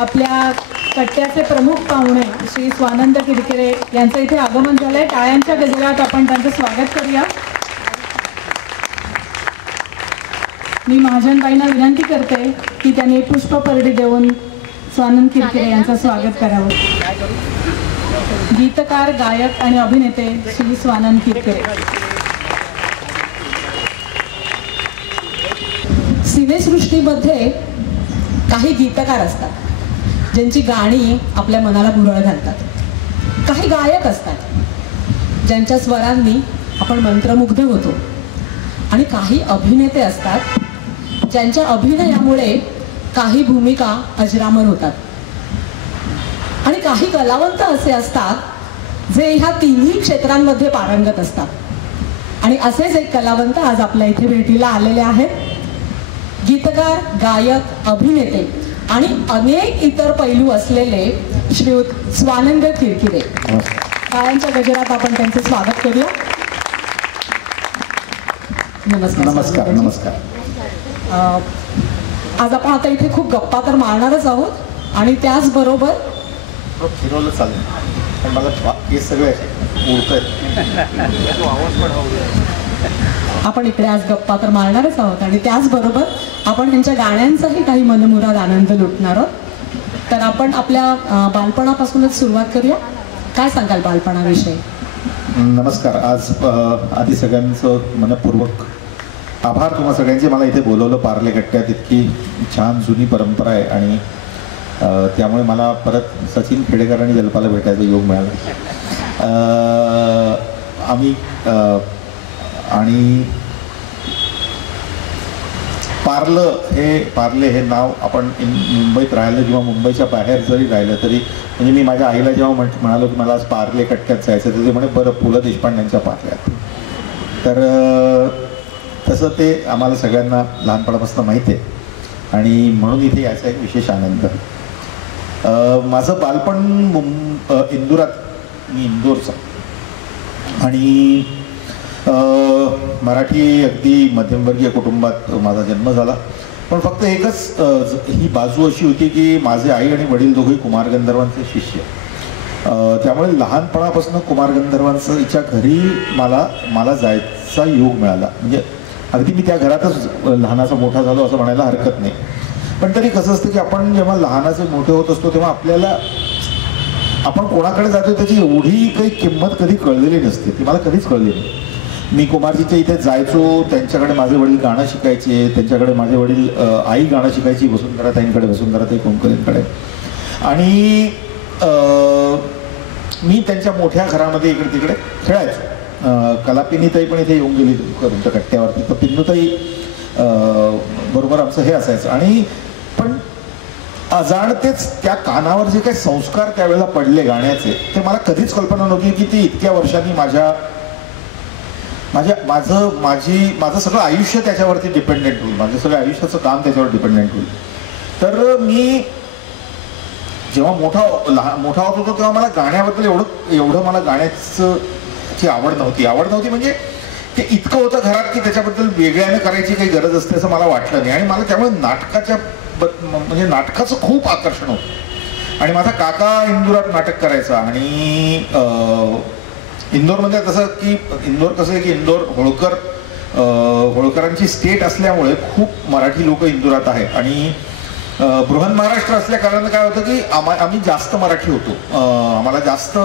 आपल्या कट्ट्याचे प्रमुख पाहुणे श्री स्वानंद किरकिरे यांचं इथे आगमन झालंय। टाळ्यांच्या गजरात आपण त्यांचं स्वागत करूया। मी महाजनबाईंना विनंती करते की त्यांनी पुष्पपर्डी देऊन स्वानंद किरकिरे यांचं स्वागत करावं। गीतकार, गायक आणि अभिनेते श्री स्वानंद किरकिरे। सिनेसृष्टीमध्ये काही गीतकार असतात ज्यांची गाणी आपल्या मनाला भुरळ घालतात, काही गायक असतात ज्यांच्या स्वरांनी आपण मंत्रमुग्ध होतो, आणि काही अभिनेते असतात ज्यांच्या अभिनयामुळे काही भूमिका अजरामर होतात, आणि काही कलावंत असे असतात जे ह्या तिन्ही क्षेत्रांमध्ये पारंगत असतात। आणि असेच एक कलावंत आज आपल्या इथे भेटीला आलेले आहेत। गीतकार, गायक, अभिनेते आणि अनेक इतर पैलू असलेले श्रीयुत स्वानंद किरकिरे। टाळ्यांच्या गजरात आपण त्यांचे स्वागत करूया। नमस्कार। नमस्कार। नमस्कार। आज आपण आता इथे खूप गप्पा तर मारणारच आहोत, आणि त्याचबरोबर फिरवलं चालेल, पण मला हे सगळे आपण इकडे आज गप्पा तर मारणारच आहोत, आणि त्याचबरोबर आपण त्यांच्या गाण्यांचाही काही मनमुराद आनंद लुटणार आहोत। तर आपण आपल्या बालपणापासूनच सुरुवात करूया। काय सांगाल बालपणाविषयी? नमस्कार। आज आधी सगळ्यांचं मनपूर्वक आभार तुम्हा सगळ्यांचे। मला इथे बोलवलं पार्ले कट्ट्यात, इतकी छान जुनी परंपरा आहे, आणि त्यामुळे मला परत सचिन खेडेकर आणि जलपाला भेटायचा योग मिळाला। आम्ही आणि पार्ले हे नाव आपण मुंबईत राहिलं किंवा मुंबईच्या बाहेर जरी राहिलं तरी, म्हणजे मी माझ्या आईला जेव्हा म्हणालो की मला आज पार्ले कट्ट्यात जायचं, तर ते म्हणे बरं पु ल देशपांड्यांच्या पार्ल्यात। तर तसं ते आम्हाला सगळ्यांना लहानपणापासून माहीत आहे, आणि म्हणून इथे यायचा एक विशेष आनंद। माझं बालपण इंदुरात, मी इंदोरचा, आणि मराठी अगदी मध्यमवर्गीय कुटुंबात माझा जन्म झाला। पण फक्त एकच ही बाजू अशी होती की माझे आई आणि वडील दोघे कुमार गंधर्वांचे शिष्य, त्यामुळे लहानपणापासून कुमार गंधर्वांच्या घरी मला जायचा योग मिळाला। म्हणजे अगदी मी त्या घरातच लहानाचा मोठा झालो असं म्हणायला हरकत नाही। पण तरी कसं असतं की आपण जेव्हा लहानाचे मोठे होत असतो तेव्हा आपल्याला आपण कोणाकडे जातो त्याची एवढी काही किंमत कधी कळलेली नसते, ती मला कधीच कळली नाही। मी कुमारजीच्या इथे जायचो, त्यांच्याकडे माझे वडील गाणं शिकायचे, त्यांच्याकडे माझे वडील आई गाणं शिकायची वसुंधराताईंकडे, वसुंधराताई कोंकणींकडे, आणि मी त्यांच्या मोठ्या घरामध्ये इकडे तिकडे खेळायचो। कलापिनीताई पण इथे येऊन गेली तुमच्या कट्ट्यावरती, तर पिन्नूताई बरोबर आमचं हे असायचं। आणि पण अजाणतेच त्या कानावर जे काही संस्कार त्यावेळेला पडले गाण्याचे, ते मला कधीच कल्पना नव्हती की ती इतक्या वर्षांनी माझं सगळं आयुष्य त्याच्यावरती डिपेंडेंट होईल, माझं सगळं आयुष्याचं काम त्याच्यावर डिपेंडेंट होईल। तर मी जेव्हा मोठा होत होतो तेव्हा मला गाण्याबद्दल एवढं मला गाण्याची आवड नव्हती म्हणजे ते इतकं होतं घरात की त्याच्याबद्दल वेगळ्यानं करायची काही गरज असते असं मला वाटलं नाही। आणि मला त्यामुळे नाटकाचं खूप आकर्षण होतं, आणि माझा काका इंदुरात नाटक करायचा। आणि इंदोरमध्ये तसं की इंदोर कसं आहे की इंदोर होळकरांची स्टेट असल्यामुळे खूप मराठी लोक इंदुरात आहेत, आणि बृहन महाराष्ट्र असल्या कारणानं काय होतं की आम्ही जास्त मराठी होतो, आम्हाला जास्त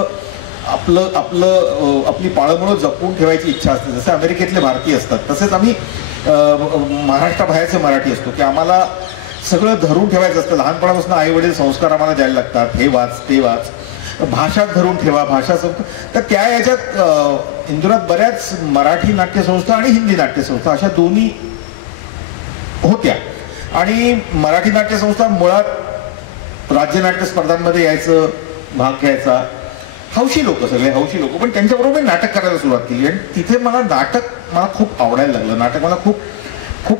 आपली पाळंमुळं जपून ठेवायची इच्छा असते। जसे अमेरिकेतले भारतीय असतात तसेच आम्ही महाराष्ट्राबाहेरचे मराठी असतो की आम्हाला सगळं धरून ठेवायचं असतं। लहानपणापासून आई वडील संस्कार आम्हाला द्यायला लागतात, हे वाच ते वाच, भाषा धरून ठेवा, भाषा तर त्या याच्यात इंदुरात बऱ्याच मराठी नाट्यसंस्था आणि हिंदी नाट्यसंस्था अशा दोन्ही होत्या। आणि मराठी नाट्यसंस्था मुळात राज्यनाट्य स्पर्धांमध्ये यायचं, भाग घ्यायचा, हौशी लोक, सगळे हौशी लोक, पण त्यांच्याबरोबर नाटक करायला सुरुवात केली। आणि तिथे मला खूप आवडायला लागलं, नाटक मला खूप खूप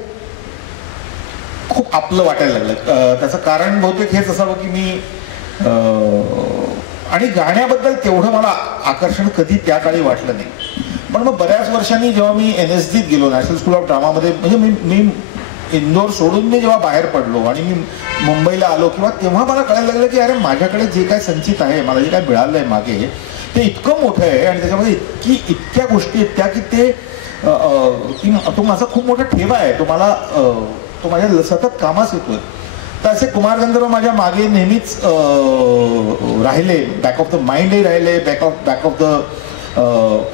खूप आपलं वाटायला लागलं। त्याचं कारण बहुतेक हेच असावं की मी आणि गाण्याबद्दल तेवढं मला आकर्षण कधी त्या काळी वाटलं नाही। पण मग बऱ्याच वर्षांनी जेव्हा मी NSDत गेलो, नॅशनल स्कूल ऑफ ड्रामामध्ये, म्हणजे मी इंदोर सोडून मी जेव्हा बाहेर पडलो आणि मी मुंबईला आलो किंवा तेव्हा मला कळायला लागलं की अरे माझ्याकडे जे काय संचित आहे, मला जे काय मिळालं आहे मागे, ते इतकं मोठं आहे आणि त्याच्यामध्ये इतक्या गोष्टी आहेत त्या की ते तो माझा खूप मोठा ठेवा आहे, तो माझ्या सतत कामास येतोय. तर असे कुमार गंधर्व माझ्या मागे नेहमीच राहिले, बॅक ऑफ द माइंडही राहिले, बॅक ऑफ द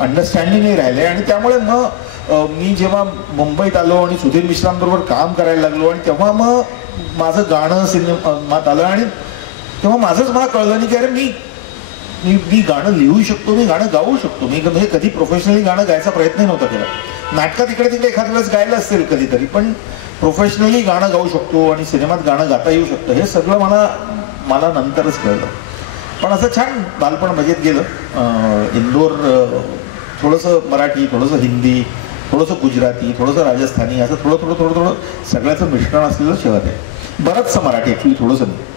अंडरस्टँडिंगही राहिले. आणि त्यामुळे मग मी जेव्हा मुंबईत आलो आणि सुधीर मिश्रांबरोबर काम करायला लागलो आणि तेव्हा मग माझं गाणं सिनेमात आलं आणि तेव्हा माझंच मला कळलं नाही की अरे मी गाणं लिहू शकतो, मी गाणं गाऊ शकतो. मी म्हणजे कधी प्रोफेशनली गाणं गायचा प्रयत्नही नव्हता केला. नाटकात इकडे तिकडे एखाद्या वेळेस गायला असेल कधीतरी, पण प्रोफेशनली गाणं गाऊ शकतो आणि सिनेमात गाणं गाता येऊ शकतं हे सगळं मला नंतरच कळलं. पण असं छान बालपण मजेत गेलं. इंदोर थोडंसं मराठी, थोडंसं हिंदी, थोडंसं गुजराती, थोडंसं राजस्थानी, असं थोडं सगळ्याचं मिश्रण असलेलं शहर आहे. बरंचसं मराठी ॲक्च्युली, थोडंसं नाही.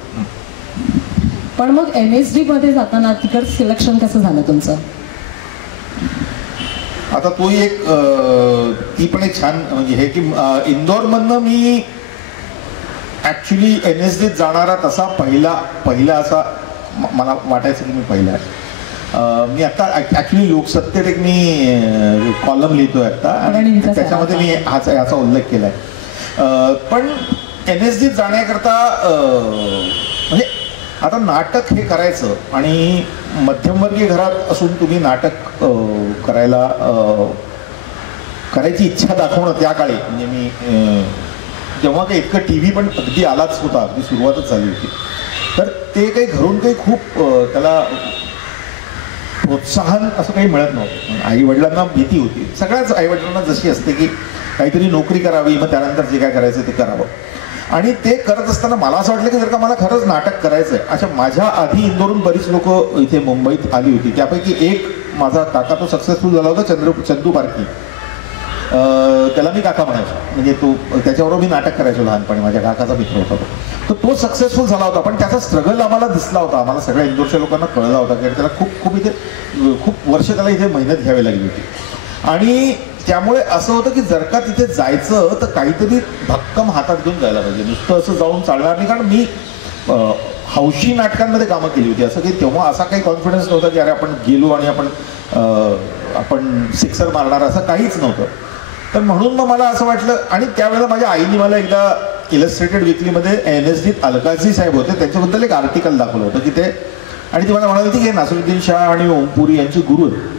पण मग MSD मध्ये जाताना तिकडं सिलेक्शन कसं झालं तुमचं? आता तोही ती पण एक छान म्हणजे हे की इंदोरमधनं मी ॲक्च्युली NSDत जाणारा तसा पहिला असा मला वाटायचं की मी पहिला आहे. मी आता ॲक्च्युली लोकसत्तेत एक मी कॉलम लिहितोय आता आणि त्याच्यामध्ये मी ह्याचा उल्लेख केला आहे. पण NSDत जाण्याकरता म्हणजे आता नाटक हे करायचं आणि मध्यमवर्गीय घरात असून तुम्ही नाटक करायची इच्छा दाखवणं त्या काळी, म्हणजे मी जेव्हा काही इतकं TV पण अगदी आलाच होता, अगदी सुरुवातच झाली होती, तर ते काही घरून काही खूप त्याला प्रोत्साहन असं काही मिळत नव्हतं. आईवडिलांना भीती होती, सगळ्याच आईवडिलांना जशी असते की काहीतरी नोकरी करावी, मग त्यानंतर जे काय करायचं ते करावं. आणि ते करत असताना मला असं वाटलं की जर का मला खरंच नाटक करायचं आहे. अच्छा, माझ्या आधी इंदोरून बरीच लोक इथे मुंबईत आली होती. त्यापैकी एक माझा काका तो सक्सेसफुल झाला होता, चंदू पारखी. त्याला मी काका म्हणायचो, म्हणजे त्याच्याबरोबर मी नाटक करायचो लहानपणी, माझ्या काकाचा मित्र होता तो सक्सेसफुल झाला होता. पण त्याचा स्ट्रगल आम्हाला दिसला होता, आम्हाला सगळ्या इंदोरच्या लोकांना कळला होता की त्याला खूप इथे खूप वर्ष त्याला इथे मेहनत घ्यावी लागली होती. आणि त्यामुळे असं होतं की जर का तिथे जायचं तर काहीतरी भक्कम हातात घेऊन जायला पाहिजे, नुसतं असं जाऊन चालणार नाही. कारण मी हौशी नाटकांमध्ये कामं केली होती, असं की तेव्हा असा काही कॉन्फिडन्स नव्हता की अरे आपण गेलो आणि आपण सिक्सर मारणार, असं काहीच नव्हतं. तर म्हणून मग मला असं वाटलं. आणि त्यावेळेला माझ्या आईने मला एकदा इलस्ट्रेटेड वीकलीमध्ये NSDत अलकाजी साहेब होते, त्यांच्याबद्दल एक आर्टिकल दाखवलं होतं की ते, आणि ती मला म्हणाली होती की नासिरुद्दीन शाह आणि ओमपुरी यांची गुरु आहेत.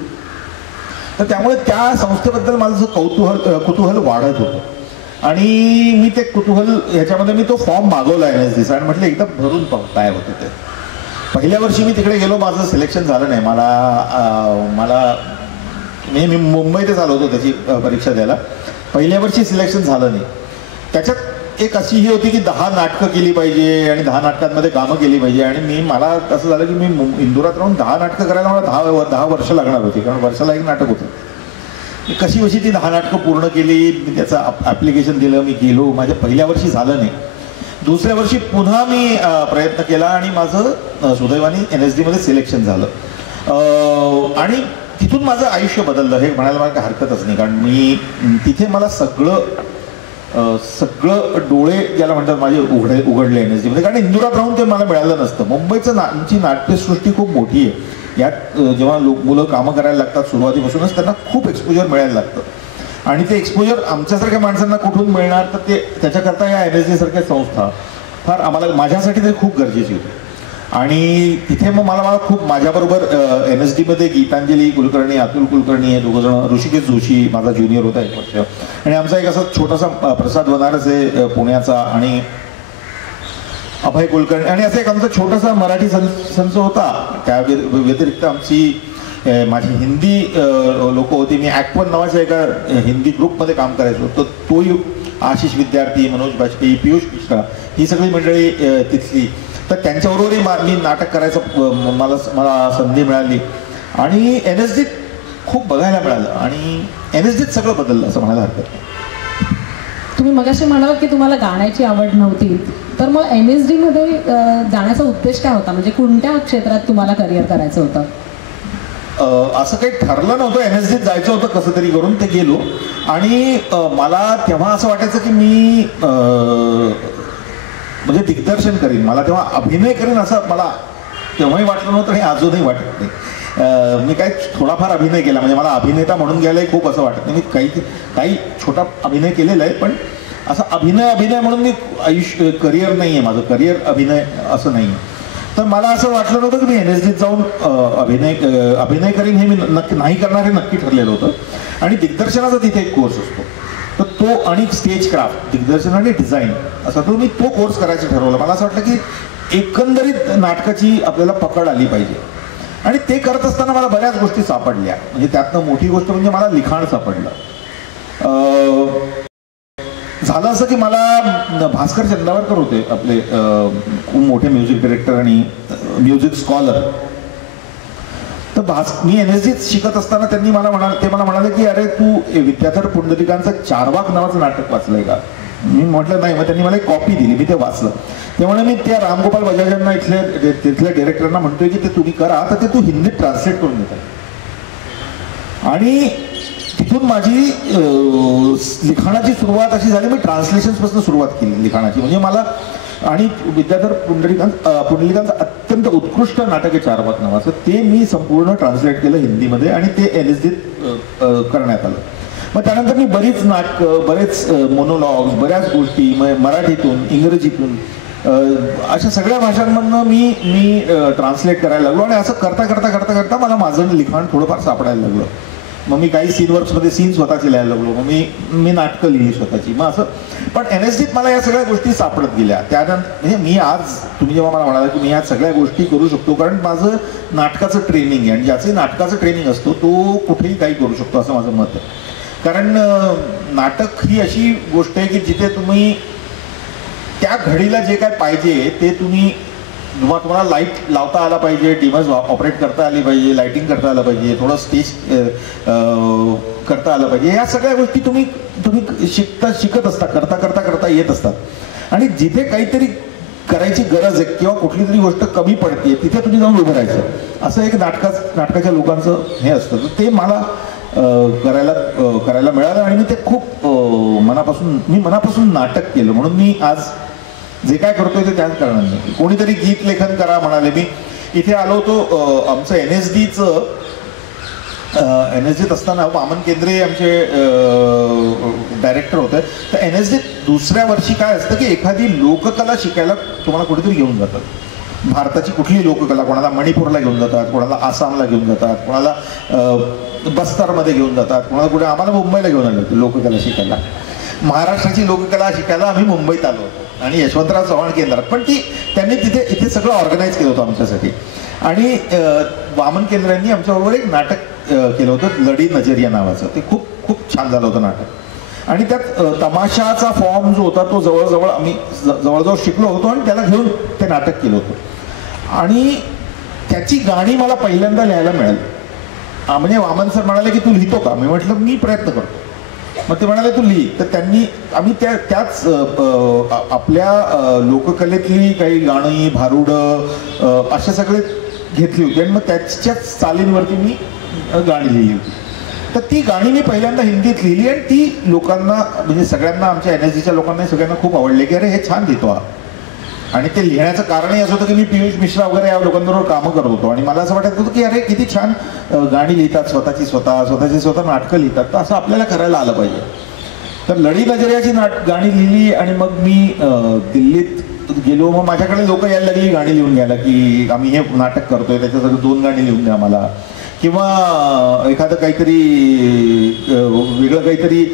तर त्यामुळे त्या संस्थेबद्दल माझं कुतूहल वाढत होतं. आणि मी ते कुतूहल ह्याच्यामध्ये मी तो फॉर्म मागवला NSDचा आणि म्हटलं एकदा भरून पाहू काय होतं ते. पहिल्या वर्षी मी तिकडे गेलो, माझं सिलेक्शन झालं नाही. मला मी मुंबईतच आलो होतो त्याची परीक्षा द्यायला. पहिल्या वर्षी सिलेक्शन झालं नाही. त्याच्यात एक अशी ही होती की 10 नाटकं केली पाहिजे आणि 10 नाटकांमध्ये कामं केली पाहिजे. आणि मला असं झालं की मी इंदोरात राहून 10 नाटकं करायला मला 10 वर्ष लागणार होती, कारण वर्षाला एक नाटक होतं. कशी ती 10 नाटकं पूर्ण केली, मी त्याचं ॲप्लिकेशन दिलं, मी गेलो. माझ्या पहिल्या वर्षी झालं नाही. दुसऱ्या वर्षी पुन्हा मी प्रयत्न केला आणि माझं सुदैवाने NSDमध्ये सिलेक्शन झालं. आणि तिथून माझं आयुष्य बदललं हे म्हणायला मला काही हरकतच नाही. कारण मी तिथे मला सगळं डोळे ज्याला म्हणतात माझे उघडले NSDमध्ये. कारण इंदोरात राहून ते मला मिळालं नसतं. मुंबईचं आमची नाट्यसृष्टी खूप मोठी आहे. यात जेव्हा मुलं कामं करायला लागतात सुरुवातीपासूनच त्यांना खूप एक्सपोजर मिळायला लागतं. आणि ते एक्सपोजर आमच्यासारख्या माणसांना कुठून मिळणार, तर ते त्याच्याकरता या NSD सारख्या संस्था फार माझ्यासाठी ते खूप गरजेची होती. आणि तिथे मग मला खूप माझ्याबरोबर NSDमध्ये गीतांजली कुलकर्णी, अतुल कुलकर्णी हे दोघंजण, ऋषिकेश जोशी माझा ज्युनियर होता 1 वर्ष, आणि आमचा एक असा छोटासा प्रसाद वनारस आहे पुण्याचा, आणि अभय कुलकर्णी, आणि असं एक आमचा छोटासा मराठी संच होता. त्या व्यतिरिक्त माझी हिंदी लोक होती. मी ॲक्वन नावाच्या एका हिंदी ग्रुपमध्ये काम करायचो. तर तोही आशिष विद्यार्थी, मनोज बाजपेयी, पियुष मिश्रा, ही सगळी मंडळी तिथली. तर त्यांच्याबरोबरही मी नाटक करायचं मला संधी मिळाली. आणि NSDत खूप बघायला मिळालं आणि NSDत सगळं बदललं असं म्हणायला हरकत नाही. तुम्ही मगाशी म्हणाल की तुम्हाला गाण्याची आवड नव्हती, तर मग NSDमध्ये जाण्याचा उद्देश काय होता? म्हणजे कोणत्या क्षेत्रात तुम्हाला करिअर करायचं होतं? असं काही ठरलं नव्हतं, NSDत जायचं होतं कसं तरी करून ते गेलो. आणि मला तेव्हा असं वाटायचं की मी म्हणजे दिग्दर्शन करीन, मला तेव्हा अभिनय करीन असं मला तेव्हाही वाटलं नव्हतं आणि अजूनही वाटत नाही. मी काही थोडाफार अभिनय केला, म्हणजे मला अभिनेता म्हणून गेलाय खूप असं वाटत नाही. मी काही छोटा अभिनय केलेला आहे, पण असं अभिनय म्हणून मी आयुष्य करिअर नाही आहे माझं, करिअर अभिनय असं नाही आहे. तर मला असं वाटलं नव्हतं की मी NSDत जाऊन अभिनय करीन, हे मी नाही करणार हे नक्की ठरलेलं होतं. आणि दिग्दर्शनाचा तिथे एक कोर्स असतो, तर तो आणि स्टेज क्राफ्ट, दिग्दर्शन आणि डिझाईन असा मी तो कोर्स करायचं ठरवलं. मला असं वाटलं की एकंदरीत नाटकाची आपल्याला पकड आली पाहिजे. आणि ते करत असताना मला बऱ्याच गोष्टी सापडल्या. म्हणजे त्यातनं मोठी गोष्ट म्हणजे मला लिखाण सापडलं. झालं असं की मला भास्कर चंदावरकर होते आपले खूप मोठे म्युझिक डिरेक्टर आणि म्युझिक स्कॉलर. तर मी NSDत शिकत असताना ते मला म्हणाले की अरे तू विद्याधर पुंडलिकांचं चारवाक नावाचं नाटक वाचलंय का? मी म्हटलं नाही. मग त्यांनी मला एक कॉपी दिली, मी ते वाचलं. त्यामुळे मी त्या रामगोपाल बजाजांना तिथल्या डिरेक्टरना म्हणतोय की ते तुम्ही करा, तर ते तू हिंदीत ट्रान्सलेट करून देतात. आणि तिथून माझी लिखाणाची सुरुवात अशी झाली. मी ट्रान्सलेशन्सपासून सुरुवात केली लिखाणाची. म्हणजे मला आणि विद्याधर पुंडलिकांचं अत्यंत उत्कृष्ट नाटक आहे चारवाक नावाचं, ते मी संपूर्ण ट्रान्सलेट केलं हिंदीमध्ये आणि ते NSDत करण्यात आलं. मग त्यानंतर मी बरीच नाटकं, बरेच मोनोलॉग्स, बऱ्याच गोष्टी मराठीतून, इंग्रजीतून, अशा सगळ्या भाषांमधनं मी ट्रान्सलेट करायला लागलो. आणि असं करता करता करता करता मला माझं लिखाण थोडंफार सापडायला लागलं. मग मी काही सीनवर्क्समध्ये सीन स्वतःची लिहायला लागलो. मग मी नाटकं लिहिली स्वतःची. मग असं पण NSDत मला या सगळ्या गोष्टी सापडत गेल्या. त्यानंतर म्हणजे मी आज, तुम्ही जेव्हा मला म्हणाला की मी या सगळ्या गोष्टी करू शकतो, कारण माझं नाटकाचं ट्रेनिंग आहे आणि ज्याचं नाटकाचं ट्रेनिंग असतो तो कुठेही काही करू शकतो असं माझं मत आहे. कारण नाटक ही अशी गोष्ट आहे की जिथे तुम्ही त्या घडीला जे काय पाहिजे ते तुम्हाला लाईट लावता आला पाहिजे, डिमर्स ऑपरेट करता आली पाहिजे, लाईटिंग करता आलं पाहिजे, थोडं स्टेज करता आलं पाहिजे. या सगळ्या गोष्टी तुम्ही शिकत असता, करता येत असतात. आणि जिथे काहीतरी करायची गरज आहे किंवा कुठली तरी गोष्ट कमी पडते तिथे तुम्ही जाऊन उभं राहायचं, असं एक नाटकाच्या लोकांचं हे असतं. तर ते मला करायला मिळालं आणि मी ते खूप मनापासून नाटक केलं. म्हणून मी आज जे काय करतोय ते त्याच करणार नाही. कोणीतरी गीत लेखन करा म्हणाले. मी इथे आलो होतो, आमचं NSDत असताना वामन केंद्रे आमचे डायरेक्टर होते. तर NSDत दुसऱ्या वर्षी काय असतं की एखादी लोककला शिकायला तुम्हाला कुठेतरी घेऊन जातात. भारताची कुठली लोककला, कोणाला मणिपूरला घेऊन जातात, कोणाला आसामला घेऊन जातात, कोणाला बस्तारमध्ये घेऊन जातात, कोणाला कुठे. आम्हाला मुंबईला घेऊन आले होते लोककला शिकायला. महाराष्ट्राची लोककला शिकायला आम्ही मुंबईत आलो होतो आणि यशवंतराव चव्हाण केंद्रात. पण त्यांनी इथे सगळं ऑर्गनाईज केलं होतं आमच्यासाठी. आणि वामन केंद्रांनी आमच्याबरोबर एक नाटक केलं होतं, लडी नजरिया नावाचं. ते खूप खूप छान झालं होतं नाटक. आणि त्यात तमाशाचा फॉर्म जो होता तो आम्ही जवळजवळ शिकलो होतो आणि त्याला घेऊन ते नाटक केलं होतं. आणि त्याची गाणी मला पहिल्यांदा लिहायला मिळाली. म्हणजे वामन सर म्हणाले की तू लिहितो का? मी म्हटलं मी प्रयत्न करतो. मग ते म्हणाले तू लिही. तर आम्ही त्याच आपल्या लोककलेतली काही गाणी, भारुडं असे सगळे घेतली होती आणि मग त्याच्याच चालींवरती मी गाणी लिहिली होती. तर ती गाणी मी पहिल्यांदा हिंदीत लिहिली आणि ती लोकांना, म्हणजे सगळ्यांना, आमच्या NSDच्या लोकांना सगळ्यांना खूप आवडले की अरे हे छान लिहितो हा. आणि ते लिहिण्याचं कारणही असं होतं की मी पियुष मिश्रा वगैरे या लोकांबरोबर कामं करत होतो आणि मला असं वाटत होतं की अरे किती छान गाणी लिहितात, स्वतःची स्वतः नाटकं लिहितात, तर असं आपल्याला करायला आलं पाहिजे. तर लडी नजरियाची गाणी लिहिली आणि मग मी दिल्लीत गेलो. मग माझ्याकडे लोक यायला लागली गाणी लिहून घ्यायला की आम्ही हे नाटक करतोय त्याच्यासाठी 2 गाणी लिहून द्या मला, किंवा एखादं काहीतरी वेगळं काहीतरी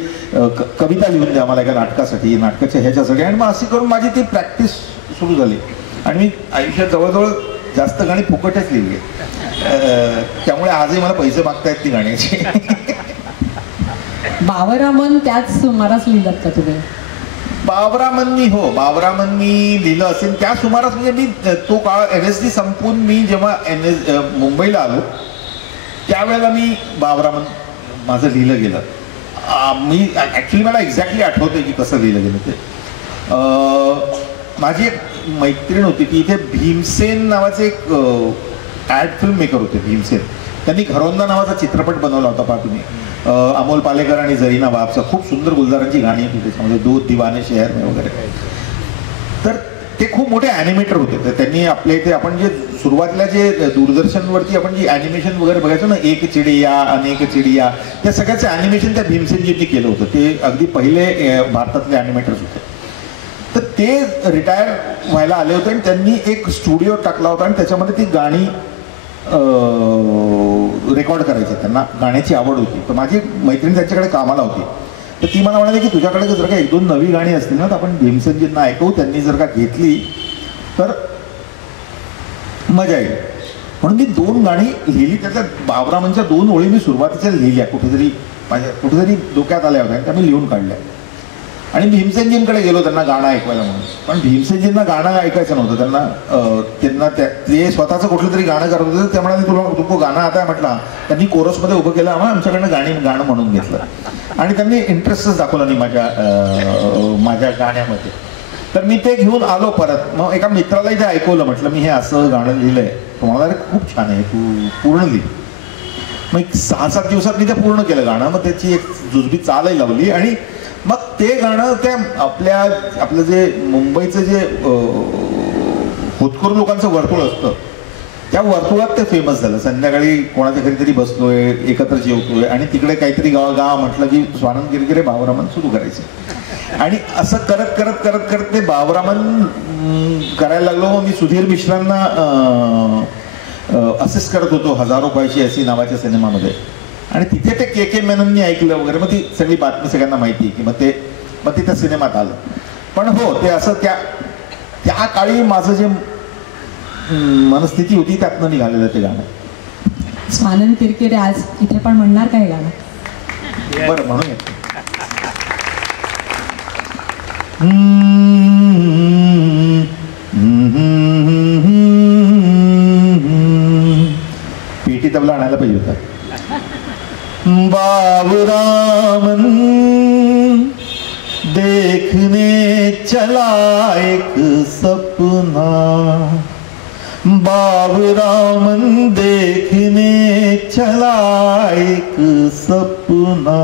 कविता लिहून द्या मला एका नाटकासाठी, नाटकाच्या ह्याच्यासाठी. आणि मग अशी करून माझी ती प्रॅक्टिस सुरू झाली आणि मी आयुष्यात जवळजवळ जास्त गाणी फुकटच लिहिली आहे. त्यामुळे आजही मला पैसे मागतायत ती गाण्याची. बावरामन त्याच सुमारास लिहिलात का तुम्ही? बावरामन मी लिहिलं असेल त्या सुमारास. म्हणजे मी तो काळ NSD संपून मी जेव्हा मुंबईला आलो त्यावेळेला मी बावरामन माझं लिहिलं गेलं. मी ॲक्च्युली मला एक्झॅक्टली आठवतंय की कसं लिहिलं गेलं ते. माझी एक मैत्रीण होती की इथे भीमसेन नावाचे एक ॲड फिल्म मेकर होते भीमसेन. त्यांनी घरोंदा नावाचा चित्रपट बनवला होता पहा तुम्ही, अमोल पालेकर आणि जरीना वाबचा, खूप सुंदर गुलजारांची गाणी होती त्याच्यामध्ये, दूध दिवाने शहर में वगैरे. तर ते खूप मोठे ॲनिमेटर होते. तर त्यांनी आपल्या इथे आपण जे सुरुवातीला जे दूरदर्शनवरती आपण जी ॲनिमेशन वगैरे बघायचो ना, एक चिडिया अनेक चिडिया, त्या सगळ्याचं ॲनिमेशन त्या भीमसेनजींनी केलं होतं. ते अगदी पहिले भारतातले ॲनिमेटर्स होते. तर ते रिटायर व्हायला आले होते आणि त्यांनी एक स्टुडिओ टाकला होता आणि त्याच्यामध्ये ती गाणी रेकॉर्ड करायचे. त्यांना गाण्याची आवड होती. तर माझी मैत्रीण त्यांच्याकडे कामाला होती. तर ती मला म्हणाली की तुझ्याकडे जर का 1-2 नवी गाणी असतील ना तर आपण भीमसेनजींना ऐकवू, त्यांनी जर का घेतली तर मजा येईल. म्हणून मी 2 गाणी लिहिली. त्यातल्या बाबरामांच्या 2 ओळी मी सुरुवातीच्या लिहिल्या, कुठेतरी डोक्यात आल्या होत्या, त्या मी लिहून काढल्या आणि भीमसेनजींकडे गेलो त्यांना गाणं ऐकवायला म्हणून. पण भीमसेनजींना गाणं ऐकायचं नव्हतं. त्यांना ते स्वतःचं कुठलं तरी गाणं करत होते. ते म्हणाले तुला गाणं आता आहे म्हटलं. त्यांनी कोरसमध्ये उभं केलं, आमच्याकडनं गाणं म्हणून घेतलं आणि त्यांनी इंटरेस्टच दाखवला नाही माझ्या गाण्यामध्ये. तर मी ते घेऊन आलो परत. मग एका मित्रालाही ते ऐकवलं, म्हटलं मी हे असं गाणं लिहिलंय. तो म्हणाला अरे खूप छान आहे, तू पूर्ण लिह. मग 6-7 दिवसात मी ते पूर्ण केलं गाणं. मग त्याची एक जुजबी चालही लावली आणि मग ते गाणं त्या आपलं जे मुंबईचं जे होतकरू लोकांचं वर्तुळ असतं त्या वर्तुळात ते फेमस झालं. संध्याकाळी कोणाच्या घरी तरी बसलोय, एकत्र जेवतोय आणि तिकडे काहीतरी गाव म्हटलं की स्वानंद किरकिरे बाबरामन सुरू करायचे. आणि असं करत करत करत करत ते बाबरामन करायला लागलो. मग मी सुधीर मिश्रांना असिस्ट करत होतो हजारो पायशी अशी नावाच्या सिनेमामध्ये. आणि तिथे ते के मेनननी ऐकलं वगैरे. मग ती सगळी बातमी सगळ्यांना माहिती की मग ते त्या सिनेमात आलं. पण हो, ते असं त्या काळी माझं जे मनस्थिती होती त्यातनं निघालेलं ते गाणं. स्वानंद किरकिरे आज इथे पण म्हणणार काय गाणं? बरं म्हणूया. पेटी तबला आणायला पाहिजे होता. बाबरामन देखने चला एक सपना, बाबरामन देखने चला एक सपना,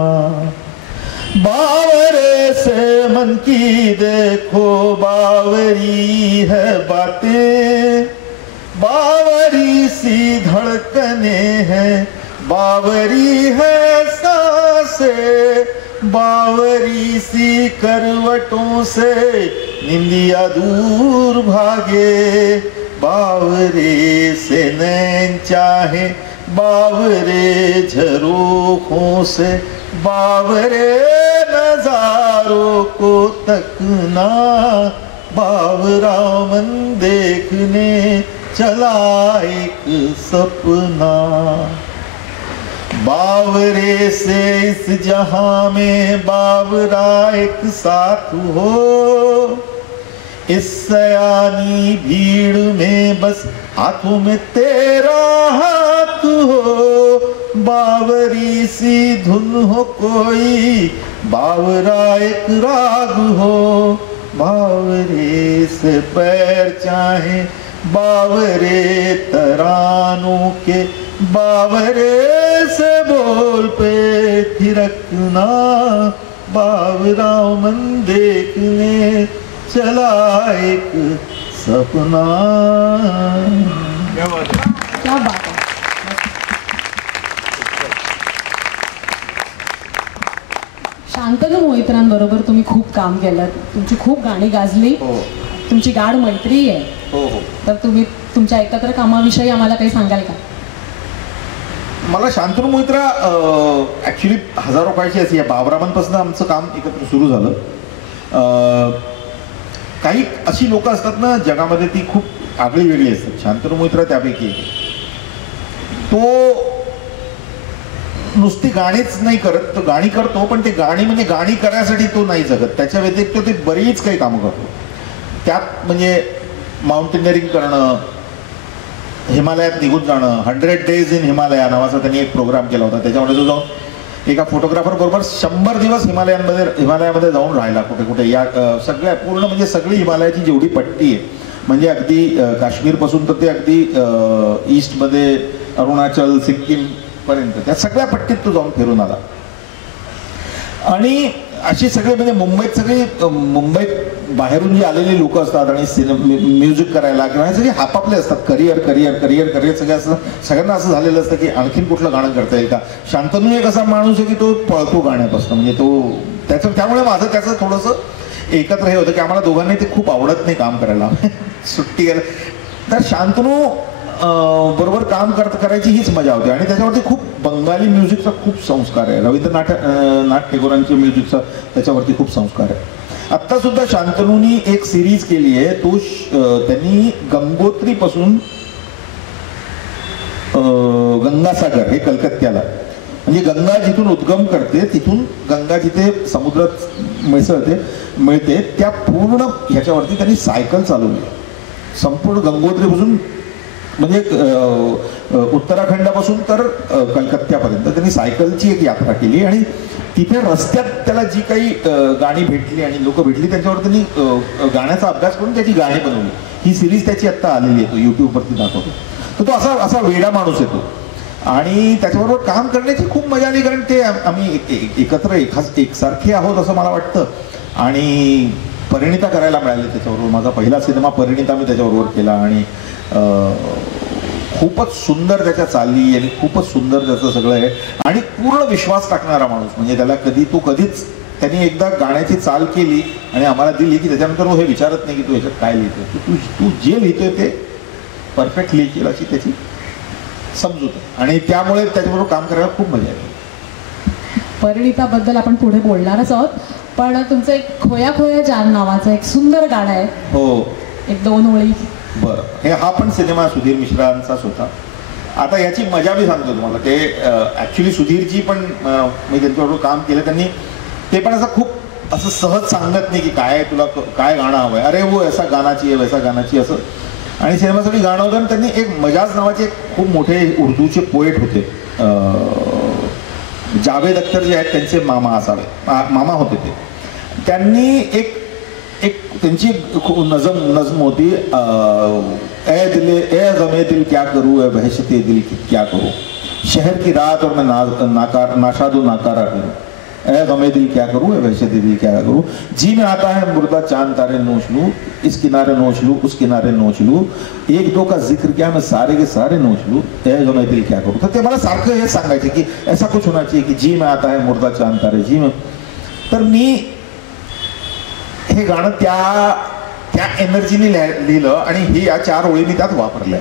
बावरे से मन की देखो बावरी है बातें, बावरी सी धड़कने हैं, बावरी है सांसें, बावरी सी करवटों से निंदिया दूर भागे, बावरे से नैन चाहे बावरे झरोखों से, बावरे नजारों को तकना, बाबरामन देखने चला एक सपना, बावरे से इस जहां में बावरा एक साथ हो, इस सयानी भीड़ में बस हाथों में तेरा हाथ हो, बावरी सी धुन हो कोई, बावरा एक राग हो, बावरे से पैर चाहे बावरे तरानों के, बावरे से बोल पे थिरकना, बाबरामन देखने चला एक सपना. क्या बात आहे. शांतनु मोहितरांबरोबर तुम्ही खूप काम केलं, तुमची खूप गाणी गाजली, तुमची गाढ मैत्री आहे. हो. तर तुम्ही तुमच्या एकत्र कामाविषयी आम्हाला काही सांगाल का? मला शांतनु मोहित्रा ॲक्च्युली हजारो पायशी अशी आहे. बाबरामांपासून आमचं काम एकत्र सुरू झालं. काही अशी लोक असतात ना जगामध्ये ती खूप आगळी वेगळी असतात. शांतनु मोहित्रा त्यापैकी आहे. तो नुसती गाणीच नाही करत, तो गाणी करतो पण ते गाणी म्हणजे गाणी करायसाठी तो नाही जगत. त्याच्या व्यतिरिक्त ते बरीच काही कामं करतो. त्यात म्हणजे माउंटेनिअरिंग करणं, हिमालयात निघून जाणं, 100 days इन हिमालया नावाचा त्यांनी एक प्रोग्राम केला होता. त्याच्यामध्ये जो जाऊन एका फोटोग्राफर बरोबर 100 दिवस हिमालयामध्ये जाऊन राहिला. कुठे कुठे या सगळ्या पूर्ण म्हणजे सगळी हिमालयाची जेवढी पट्टी आहे, म्हणजे अगदी काश्मीरपासून तर ते अगदी ईस्टमध्ये अरुणाचल, सिक्कीम पर्यंत त्या सगळ्या पट्टीत तो जाऊन फिरून आला. आणि अशी सगळे म्हणजे मुंबईत बाहेरून जी आलेली लोक असतात आणि म्युझिक करायला किंवा हे सगळे आपापले असतात. करिअर सगळे असं सगळ्यांना असं झालेलं असतं की आणखीन कुठलं गाणं करता येईल का. शांतनू एक असा माणूस आहे की तो पळतो गाण्यापासून, म्हणजे तो त्यामुळे माझं त्याचं थोडंसं एकत्र हे होतं की आम्हाला दोघांनी ते खूप आवडत नाही काम करायला. सुट्टी गेलं तर शांतनू बरोबर काम करायची हीच मजा होती. आणि त्याच्यावरती खूप बंगाली म्युझिकचा खूप संस्कार आहे. रवींद्रनाथ टागोरांच्या म्युझिकचा त्याच्यावरती खूप संस्कार आहे. आत्ता सुद्धा शांतनूनी एक सिरीज केली आहे, तो त्यांनी गंगोत्रीपासून गंगासागर हे कलकत्त्याला, म्हणजे गंगा जिथून उद्गम करते तिथून गंगा जिथे समुद्रात मिळते त्या पूर्ण ह्याच्यावरती त्यांनी सायकल चालवली. संपूर्ण गंगोत्रीपासून म्हणजे उत्तराखंडापासून तर कलकत्त्यापर्यंत त्यांनी सायकलची एक यात्रा केली. आणि तिथे रस्त्यात त्याला जी काही गाणी भेटली आणि लोक भेटली त्यांच्यावर त्यांनी गाण्याचा अभ्यास करून त्याची गाणी बनवली. ही सिरीज त्याची आत्ता आलेली आहे, तो यूट्यूबवरती दाखवतो. तर तो असा वेडा माणूस येतो आणि त्याच्याबरोबर काम करण्याची खूप मजा आली, कारण ते आम्ही एकत्र एकसारखे आहोत असं मला वाटतं. आणि परिणिता करायला मिळाली त्याच्याबरोबर. माझा पहिला सिनेमा परिणिता मी त्याच्याबरोबर केला आणि खूपच सुंदर त्याच्या चाली आणि खूपच सुंदर त्याचं सगळं आहे. आणि पूर्ण विश्वास टाकणारा माणूस, म्हणजे त्याला कधीच त्यांनी एकदा गाण्याची चाल केली आणि आम्हाला दिली की त्याच्यानंतर हे विचारत नाही की तू ह्याच्यात काय लिहितोय, तू जे लिहितोय ते परफेक्ट लिहिशील अशी त्याची समजूत. आणि त्यामुळे त्याच्याबरोबर काम करायला खूप मजा येते. परिणिताबद्दल आपण पुढे बोलणारच आहोत, पण तुमचं एक खोया खोया जान नावाचं एक सुंदर गाणं आहे. हो, एक 2 ओळी. बरं, हा पण सिनेमा सुधीर मिश्रांचाच होता. आता याची मजा मी सांगतो तुम्हाला. ते ॲक्च्युली सुधीरजी पण मी त्यांच्याबरोबर काम केलं, त्यांनी ते पण असं खूप असं सहज सांगत नाही की तुला काय गाणं हवं आहे, अरे वो ऐसा गानाची आहे वैसा गानाची असं. आणि सिनेमासाठी गाणं होतं. आणि त्यांनी एक मजाज नावाचे खूप मोठे उर्दूचे पोएट होते, जावेद अख्तर जे आहेत त्यांचे मामा होते ते. त्यांनी एक त्यांची नज्म होती, ए गमे दिल क्या करूँ, ए वहशते दिल क्या करूँ, शहर की रात और मैं नाशादो नाकारा करूँ, ए गमे दिल क्या करूँ, ए वहशते दिल क्या करूँ, जी में आता है मुर्दा चांद तारे नोच लूँ, इस किनारे नोच लूँ उस किनारे नोच लूँ, 1-2 का जिक्र क्या मैं सारे के सारे नोच लूँ, ए गमे दिल क्या करूँ. तर ते मला सारखं हे सांगायचे की ऐसा कुछ होना चाहिए की जी में आता है मुर्दा चांद तारे जी में. तर मी हे गाणं त्या एनर्जीने लिहिलं आणि हे या 4 ओळी मी त्यात वापरल्या.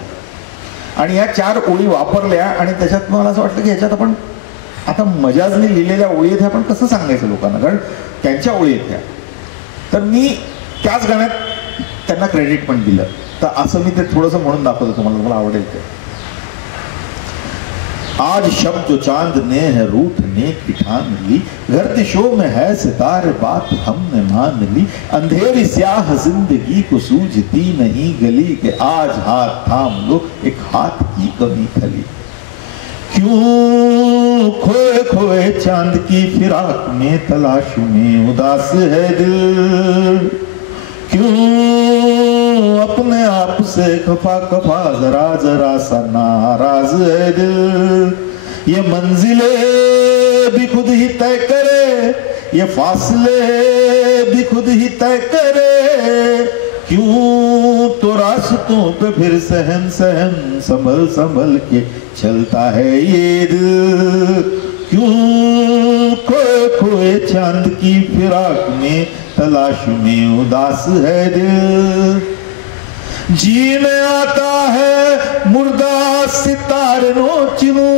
आणि या 4 ओळी वापरल्या आणि त्याच्यात मला असं वाटलं की ह्याच्यात आपण आता मजाजने लिहिलेल्या ओळी आहेत, आपण कसं सांगायचं लोकांना, कारण त्यांच्या ओळी आहेत त्या. तर मी त्याच गाण्यात त्यांना क्रेडिट पण दिलं. तर असं मी ते थोडंसं म्हणून दाखवतो तुम्हाला, मला आवडेल ते. आज शब जो चांद ने है रूठने की ठान ली, गर्दिशों में है सितारे बात हमने मान ली, अंधेरी स्याह जिंदगी को सूझती नहीं गली, के आज हाथ थाम लो एक हाथ की कमी खली. क्यों खोए खोए चांद की फिराक में तलाश में उदास है दिल, क्यों अपने आप से खफा जरा सा नाराज है दिल. ये मंजिले भी खुद ही तय करे, ये फासले भी खुद ही तय करे, क्यों तो रास्तों पे फिर सहन संभल के चलता है ये दिल. क्यों खोए खोए चांद की फिराक में तलाश में उदास है दिल. जी में आता है मुर्दा सितारे नोच लूं,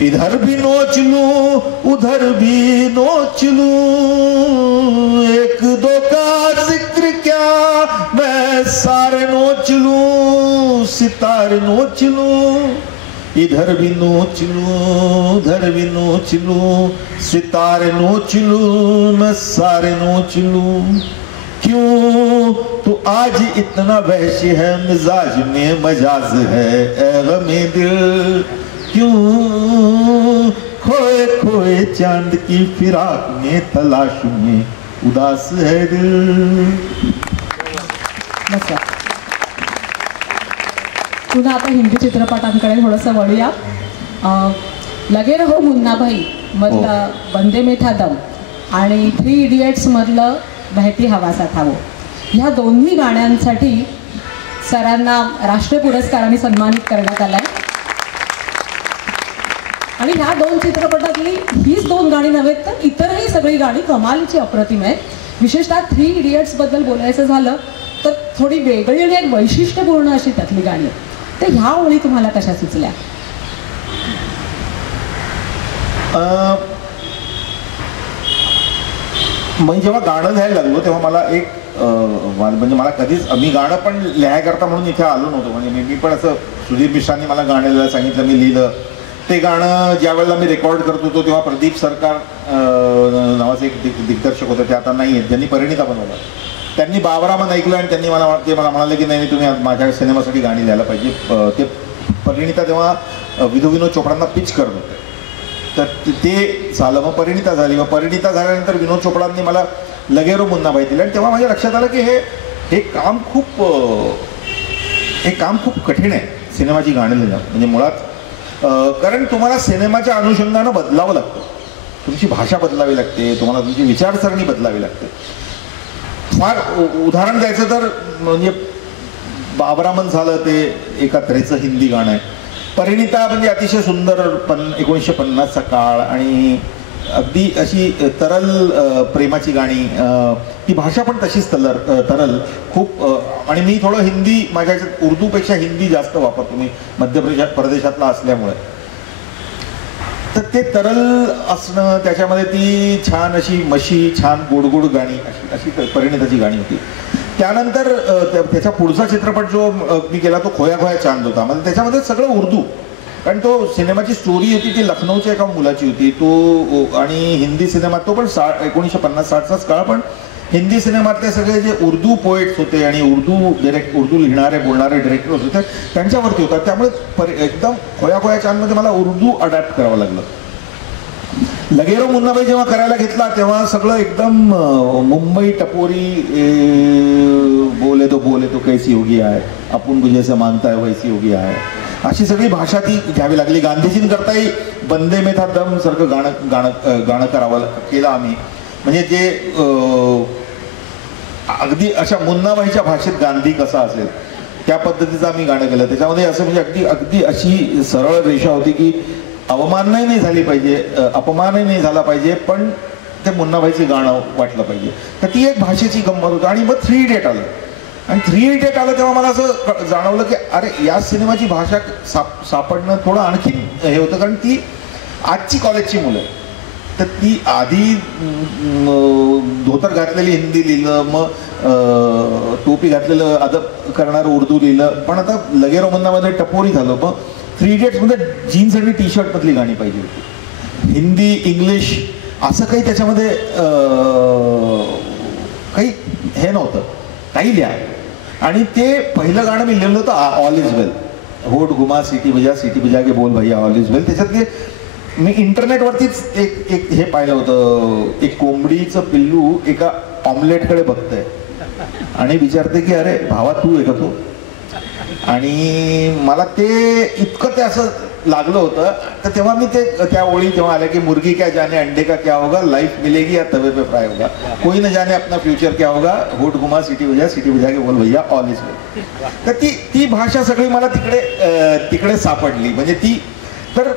इधर भी नोच लूं उधर भी नोच लूं, 1-2 का जिक्र क्या मैं सारे नोच लूं, सितारे नोच लूं, इधर भी नोच लूं उधर भी नोच लूं, सितारे नोच लूं मैं सारे नोच लूं. क्यों तू आज इतना वहशी है, मिजाज में मजाज है ए गमे दिल. क्यों खोए खोए चांद की फिराक में तलाश में उदास है दिल. पुन्हा आता हिंदी चित्रपटांकडे थोडंसं वळूया. लगे रहो मुन्नाभाई मधलं बंदे में था दम आणि 3 इडियट्स मधलं बहती हवा सा था वो, ह्या दोन्ही गाण्यांसाठी सरांना राष्ट्रीय पुरस्काराने सन्मानित करण्यात आलाय. आणि ह्या 2 चित्रपटातली हीच 2 गाणी नव्हेत तर इतरही सगळी गाणी कमालीची अप्रतिम आहेत. विशेषतः 3 इडियट्स बद्दल बोलायचं झालं तर थोडी वेगळी आणि एक वैशिष्ट्यपूर्ण अशी त्यातली गाणी आहेत. तर ह्या ओळी तुम्हाला कशा सुचल्या? मी जेव्हा गाणं लिहायला लागलो तेव्हा मला एक म्हणजे मला कधीच मी गाणं पण लिहायकरता म्हणून इथे आलो नव्हतो. म्हणजे मी पण असं सुधीर मिश्रांनी मला गाणं लिहायला सांगितलं, मी लिहिलं. ते गाणं ज्या वेळेला मी रेकॉर्ड करत होतो तेव्हा प्रदीप सरकार नावाचे एक दिग्दर्शक होते, ते आता नाही आहेत, ज्यांनी परिणिता बनवला. त्यांनी बाबरामन ऐकलं आणि त्यांनी मला म्हणाले की नाही तुम्ही माझ्या सिनेमासाठी गाणी लिहायला पाहिजे. ते परिणिता तेव्हा विनोद चोपडांना पिच करत होते. तर ते झालं, मग परिणिता झाली. मग परिणिता झाल्यानंतर विनोद चोपडांनी मला लगे रहो मुन्नाभाई दिलं आणि तेव्हा माझ्या लक्षात आलं की हे काम खूप कठीण आहे, सिनेमाची गाणी लिहिणं. म्हणजे मुळात कारण तुम्हाला सिनेमाच्या अनुषंगानं बदलावं लागतं, तुमची भाषा बदलावी लागते, तुम्हाला तुमची विचारसरणी बदलावी लागते. फार उदाहरण द्यायचं तर म्हणजे बाबरामन झालं ते एका तऱ्हेचं हिंदी गाणं आहे. परिणिता म्हणजे अतिशय सुंदर 1950चा काळ आणि अगदी अशी तरल प्रेमाची गाणी, ती भाषा पण तशीच तरल खूप. आणि मी थोडं हिंदी माझ्या उर्दूपेक्षा हिंदी जास्त वापरतो मी मध्य प्रदेशातला असल्यामुळे. तर ते तरल असणं, त्याच्यामध्ये ती छान अशी मशी छान गोडगोड गाणी अशी परिणिताची गाणी होती. त्यानंतर त्याचा पुढचा चित्रपट जो मी केला तो खोया खोया चांद होता. म्हणजे त्याच्यामध्ये सगळं उर्दू, कारण तो सिनेमाची स्टोरी होती ती लखनौच्या एका मुलाची होती. तो आणि हिंदी सिनेमात तो पण 1950-60चाच काळ, पण हिंदी सिनेमातले सगळे जे उर्दू पोएट्स होते आणि उर्दू लिहिणारे बोलणारे डिरेक्टर्स होते त्यांच्यावरती होता. त्यामुळे एकदम खोया खोया चांदमध्ये मला उर्दू अडॅप्ट करावं लागलं. लगे रहो मुन्नाभाई जेव्हा करायला घेतला तेव्हा सगळं एकदम मुंबई टपोरी, बोले तो कैसी होगी आहे, आपण तुझे से मानता है वैसी होगी आहे, अशी सगळी भाषा ती घ्यावी लागली. गांधीजींकरताही बंदे में था दम सारखं गाणं करावं केलं आम्ही. म्हणजे जे अगदी अशा मुन्नाभाईच्या भाषेत गांधी कसा असेल त्या पद्धतीचं आम्ही गाणं केलं. त्याच्यामध्ये असं म्हणजे अगदी अशी सरळ रेषा होती की अवमानही नाही झाली पाहिजे, अपमानही नाही झाला पाहिजे, पण ते मुन्नाभाईचे गाणं वाटलं पाहिजे. तर ती एक भाषेची गंमत होती. आणि मग 3 इडियट आलं आणि 3 इडियट आलं तेव्हा मला असं जाणवलं की अरे या सिनेमाची भाषा सापडणं थोडं आणखीन हे होतं, कारण ती आजची कॉलेजची मुलं. तर ती आधी धोतर घातलेली हिंदी लिहिलं, मग टोपी घातलेलं अदब करणारं उर्दू लिहिलं, पण आता लगे रहो मुन्नामध्ये टपोरी झालं. मग 3 इडियट्समध्ये जीन्स आणि टी शर्ट मधली गाणी पाहिजे होती. हिंदी इंग्लिश असं काही त्याच्यामध्ये काही हे नव्हतं, काही लिहा. आणि ते पहिलं गाणं मी लिहिलं होतं ऑल इज वेल, होड घुमा सिटी बजा के बोल भैया ऑल इज वेल. त्याच्यातले मी इंटरनेटवरतीच एक हे पाहिलं होतं, एक कोंबडीचं पिल्लू एका ऑमलेटकडे बघतंय आणि विचारते की अरे भावा तू आहे का तो. आणि मला ते इतकं ते असं लागलं होतं. तर तेव्हा मी त्या ओळी तेव्हा आल्या की मुर्गी क्या जाने अंडे का क्या होगा, लाइफ मिलेगी या तवे पे फ्राई होगा, कोई न जाने अपना फ्युचर क्या होगा, होठ घुमा सिटी बजा के बोल भैया ऑल इज वेल. तर ती भाषा सगळी मला तिकडे सापडली. म्हणजे ती तर.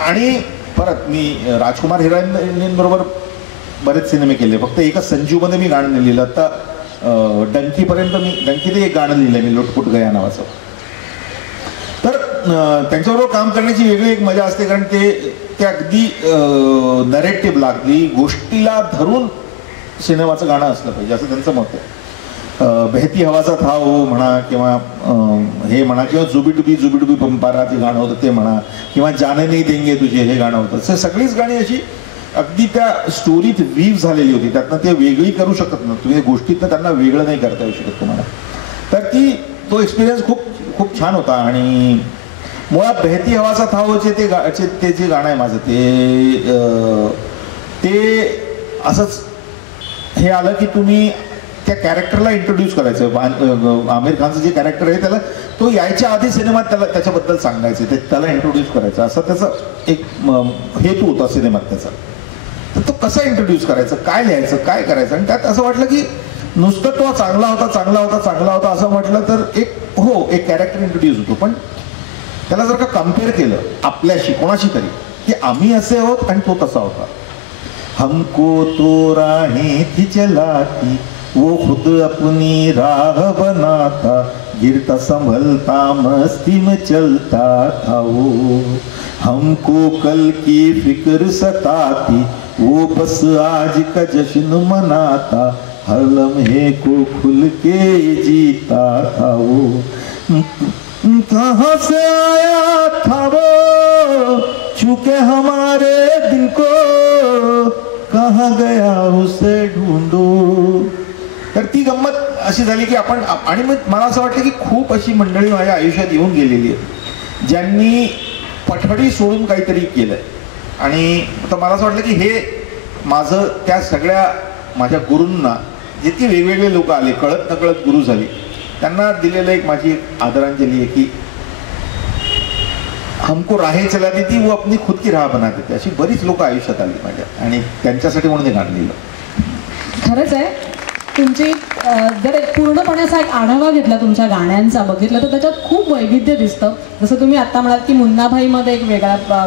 आणि परत मी राजकुमार हिरानींबरोबर बरेच सिनेमे केले, फक्त एकच संजूमध्ये मी गाणं लिहिलं. आता डंकीत एक गाणं लिहिलं मी, लोटपुट गया नावाचं. तर त्यांच्याबरोबर काम करण्याची वेगळी एक मजा असते, कारण ते अगदी नरेटिव्ह लागली गोष्टीला धरून सिनेमाचं गाणं असलं पाहिजे असं त्यांचं मत आहे. बहती हवाचा था हो म्हणा, किंवा हे म्हणा, किंवा जुबी पंपारा ते गाणं होतं ते म्हणा, किंवा जाने नहीं देंगे तुझे हे गाणं होतं. सगळीच गाणी अशी अगदी त्या स्टोरीत वीव झालेली होती. त्यातनं ते वेगळी करू शकत नाही तुम्ही, गोष्टीतनं त्यांना वेगळं नाही करता येऊ शकत तुम्हाला. तर तो एक्सपिरियन्स खूप छान होता. आणि मुळात बहती हवाचा था होचे ते जे गाणं आहे माझं ते असंच हे आलं की तुम्ही त्या कॅरेक्टरला इंट्रोड्यूस करायचं. आमिर खानचं जे कॅरेक्टर आहे त्याला तो यायच्या आधी सिनेमात त्याला त्याच्याबद्दल सांगायचं, त्याला इंट्रोड्यूस करायचं, असं त्याचा एक हेतू होता सिनेमात त्याचा. तर तो कसा इंट्रोड्यूस करायचं, काय लिहायचं, काय करायचं. आणि त्यात असं वाटलं की नुसतं तो चांगला होता असं म्हटलं तर एक कॅरेक्टर इंट्रोड्यूस होतो. पण त्याला जर का कम्पेअर केलं आपल्याशी कोणाशी तरी की आम्ही असे आहोत आणि तो तसा होता. हमको तो राहें थी चलाती वो खुद अपनी राह बनाता गिरता संभलता मस्ती में चलता था वो. हमको कल की फिक्र सताती वो बस आज का जश्न मनाता हर लम्हे को खुल के जीता था वो. कहाँ से आया था वो चूके हमारे दिल को कहाँ गया उसे ढूंढो. तर ती गंमत अशी झाली की आपण आणि मग मला असं वाटतं की खूप अशी मंडळी माझ्या आयुष्यात येऊन गेलेली आहे ज्यांनी पठडी सोडून काहीतरी केलंय. आणि तर मला असं वाटलं की हे माझं त्या सगळ्या माझ्या गुरूंना जितके वेगवेगळे लोक आले कळत नकळत गुरु झाली त्यांना दिलेलं एक माझी आदरांजली आहे की हमको राहे चलाती थी वो अपनी खुद की राह बनाते थे. अशी बरीच लोक आयुष्यात आली माझ्या आणि त्यांच्यासाठी म्हणून हे गाणं लिहिलं. खरंच आहे. तुमची जर पूर्णपणे असा एक आढावा घेतला तुमच्या गाण्यांचा बघितलं तर त्याच्यात खूप वैविध्य दिसतं. जसं तुम्ही आत्ता म्हणाल की मुन्नाभाईमध्ये एक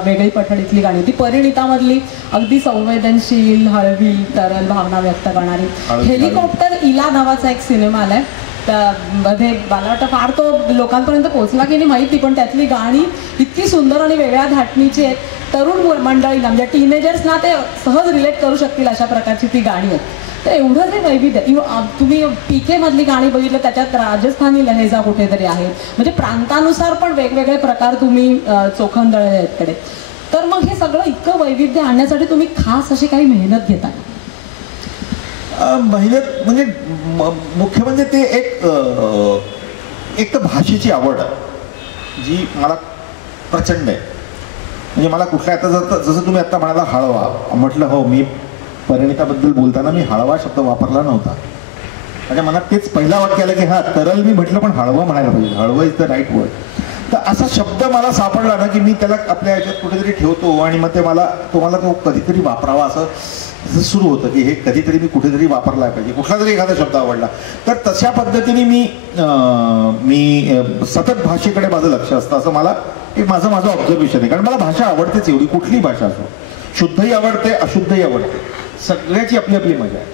वेगळी पठडीतली गाणी होती. परिणितामधली अगदी संवेदनशील हळवी तरल भावना व्यक्त करणारी. हेलिकॉप्टर इला नावाचा एक सिनेमा आलाय मध्ये मला वाटतं फार तो लोकांपर्यंत पोहोचला की नाही माहिती पण त्यातली गाणी इतकी सुंदर आणि वेगळ्या धाटणीची आहेत. तरुण मंडळीला म्हणजे टीनेजर्सना ते सहज रिलेट करू शकतील अशा प्रकारची ती गाणी आहेत. तर एवढं जे वैविध्य तुम्ही PK मधली गाणी बघितलं त्याच्यात राजस्थानी लहेजा कुठेतरी आहे. म्हणजे प्रांतानुसार पण वेगवेगळे प्रकार तुम्ही चोखंदळे आहेत कडे. तर मग हे सगळं इतकं वैविध्य आणण्यासाठी तुम्ही खास अशी काही मेहनत घेता? मेहनत म्हणजे मुख्य म्हणजे ते एक तर भाषेची आवड जी मला प्रचंड आहे. म्हणजे मला कुठल्या आता जसं तुम्ही आता म्हणाला हळवा म्हटलं हो मी परिणिताबद्दल बोलताना मी हळवा शब्द वापरला नव्हता. माझ्या मनात तेच पहिला वाक्य आलं की हा तरल मी म्हटलं पण हळवं म्हणायला पाहिजे. हळवं इज द राईट वर्ड. तर असा शब्द मला सापडला ना की मी त्याला आपल्या ह्याच्यात कुठेतरी ठेवतो आणि मग ते तुम्हाला तो कधीतरी वापरावा असं सुरू होतं की हे कधीतरी मी कुठेतरी वापरला पाहिजे. कुठला तरी एखादा शब्द आवडला तर तशा पद्धतीने मी सतत भाषेकडे माझं लक्ष असतं असं मला एक माझं ऑब्झर्वेशन आहे. कारण मला भाषा आवडतेच एवढी कुठली भाषा असो. शुद्धही आवडते अशुद्धही आवडते. सगळ्याची आपली आपली मजा आहे.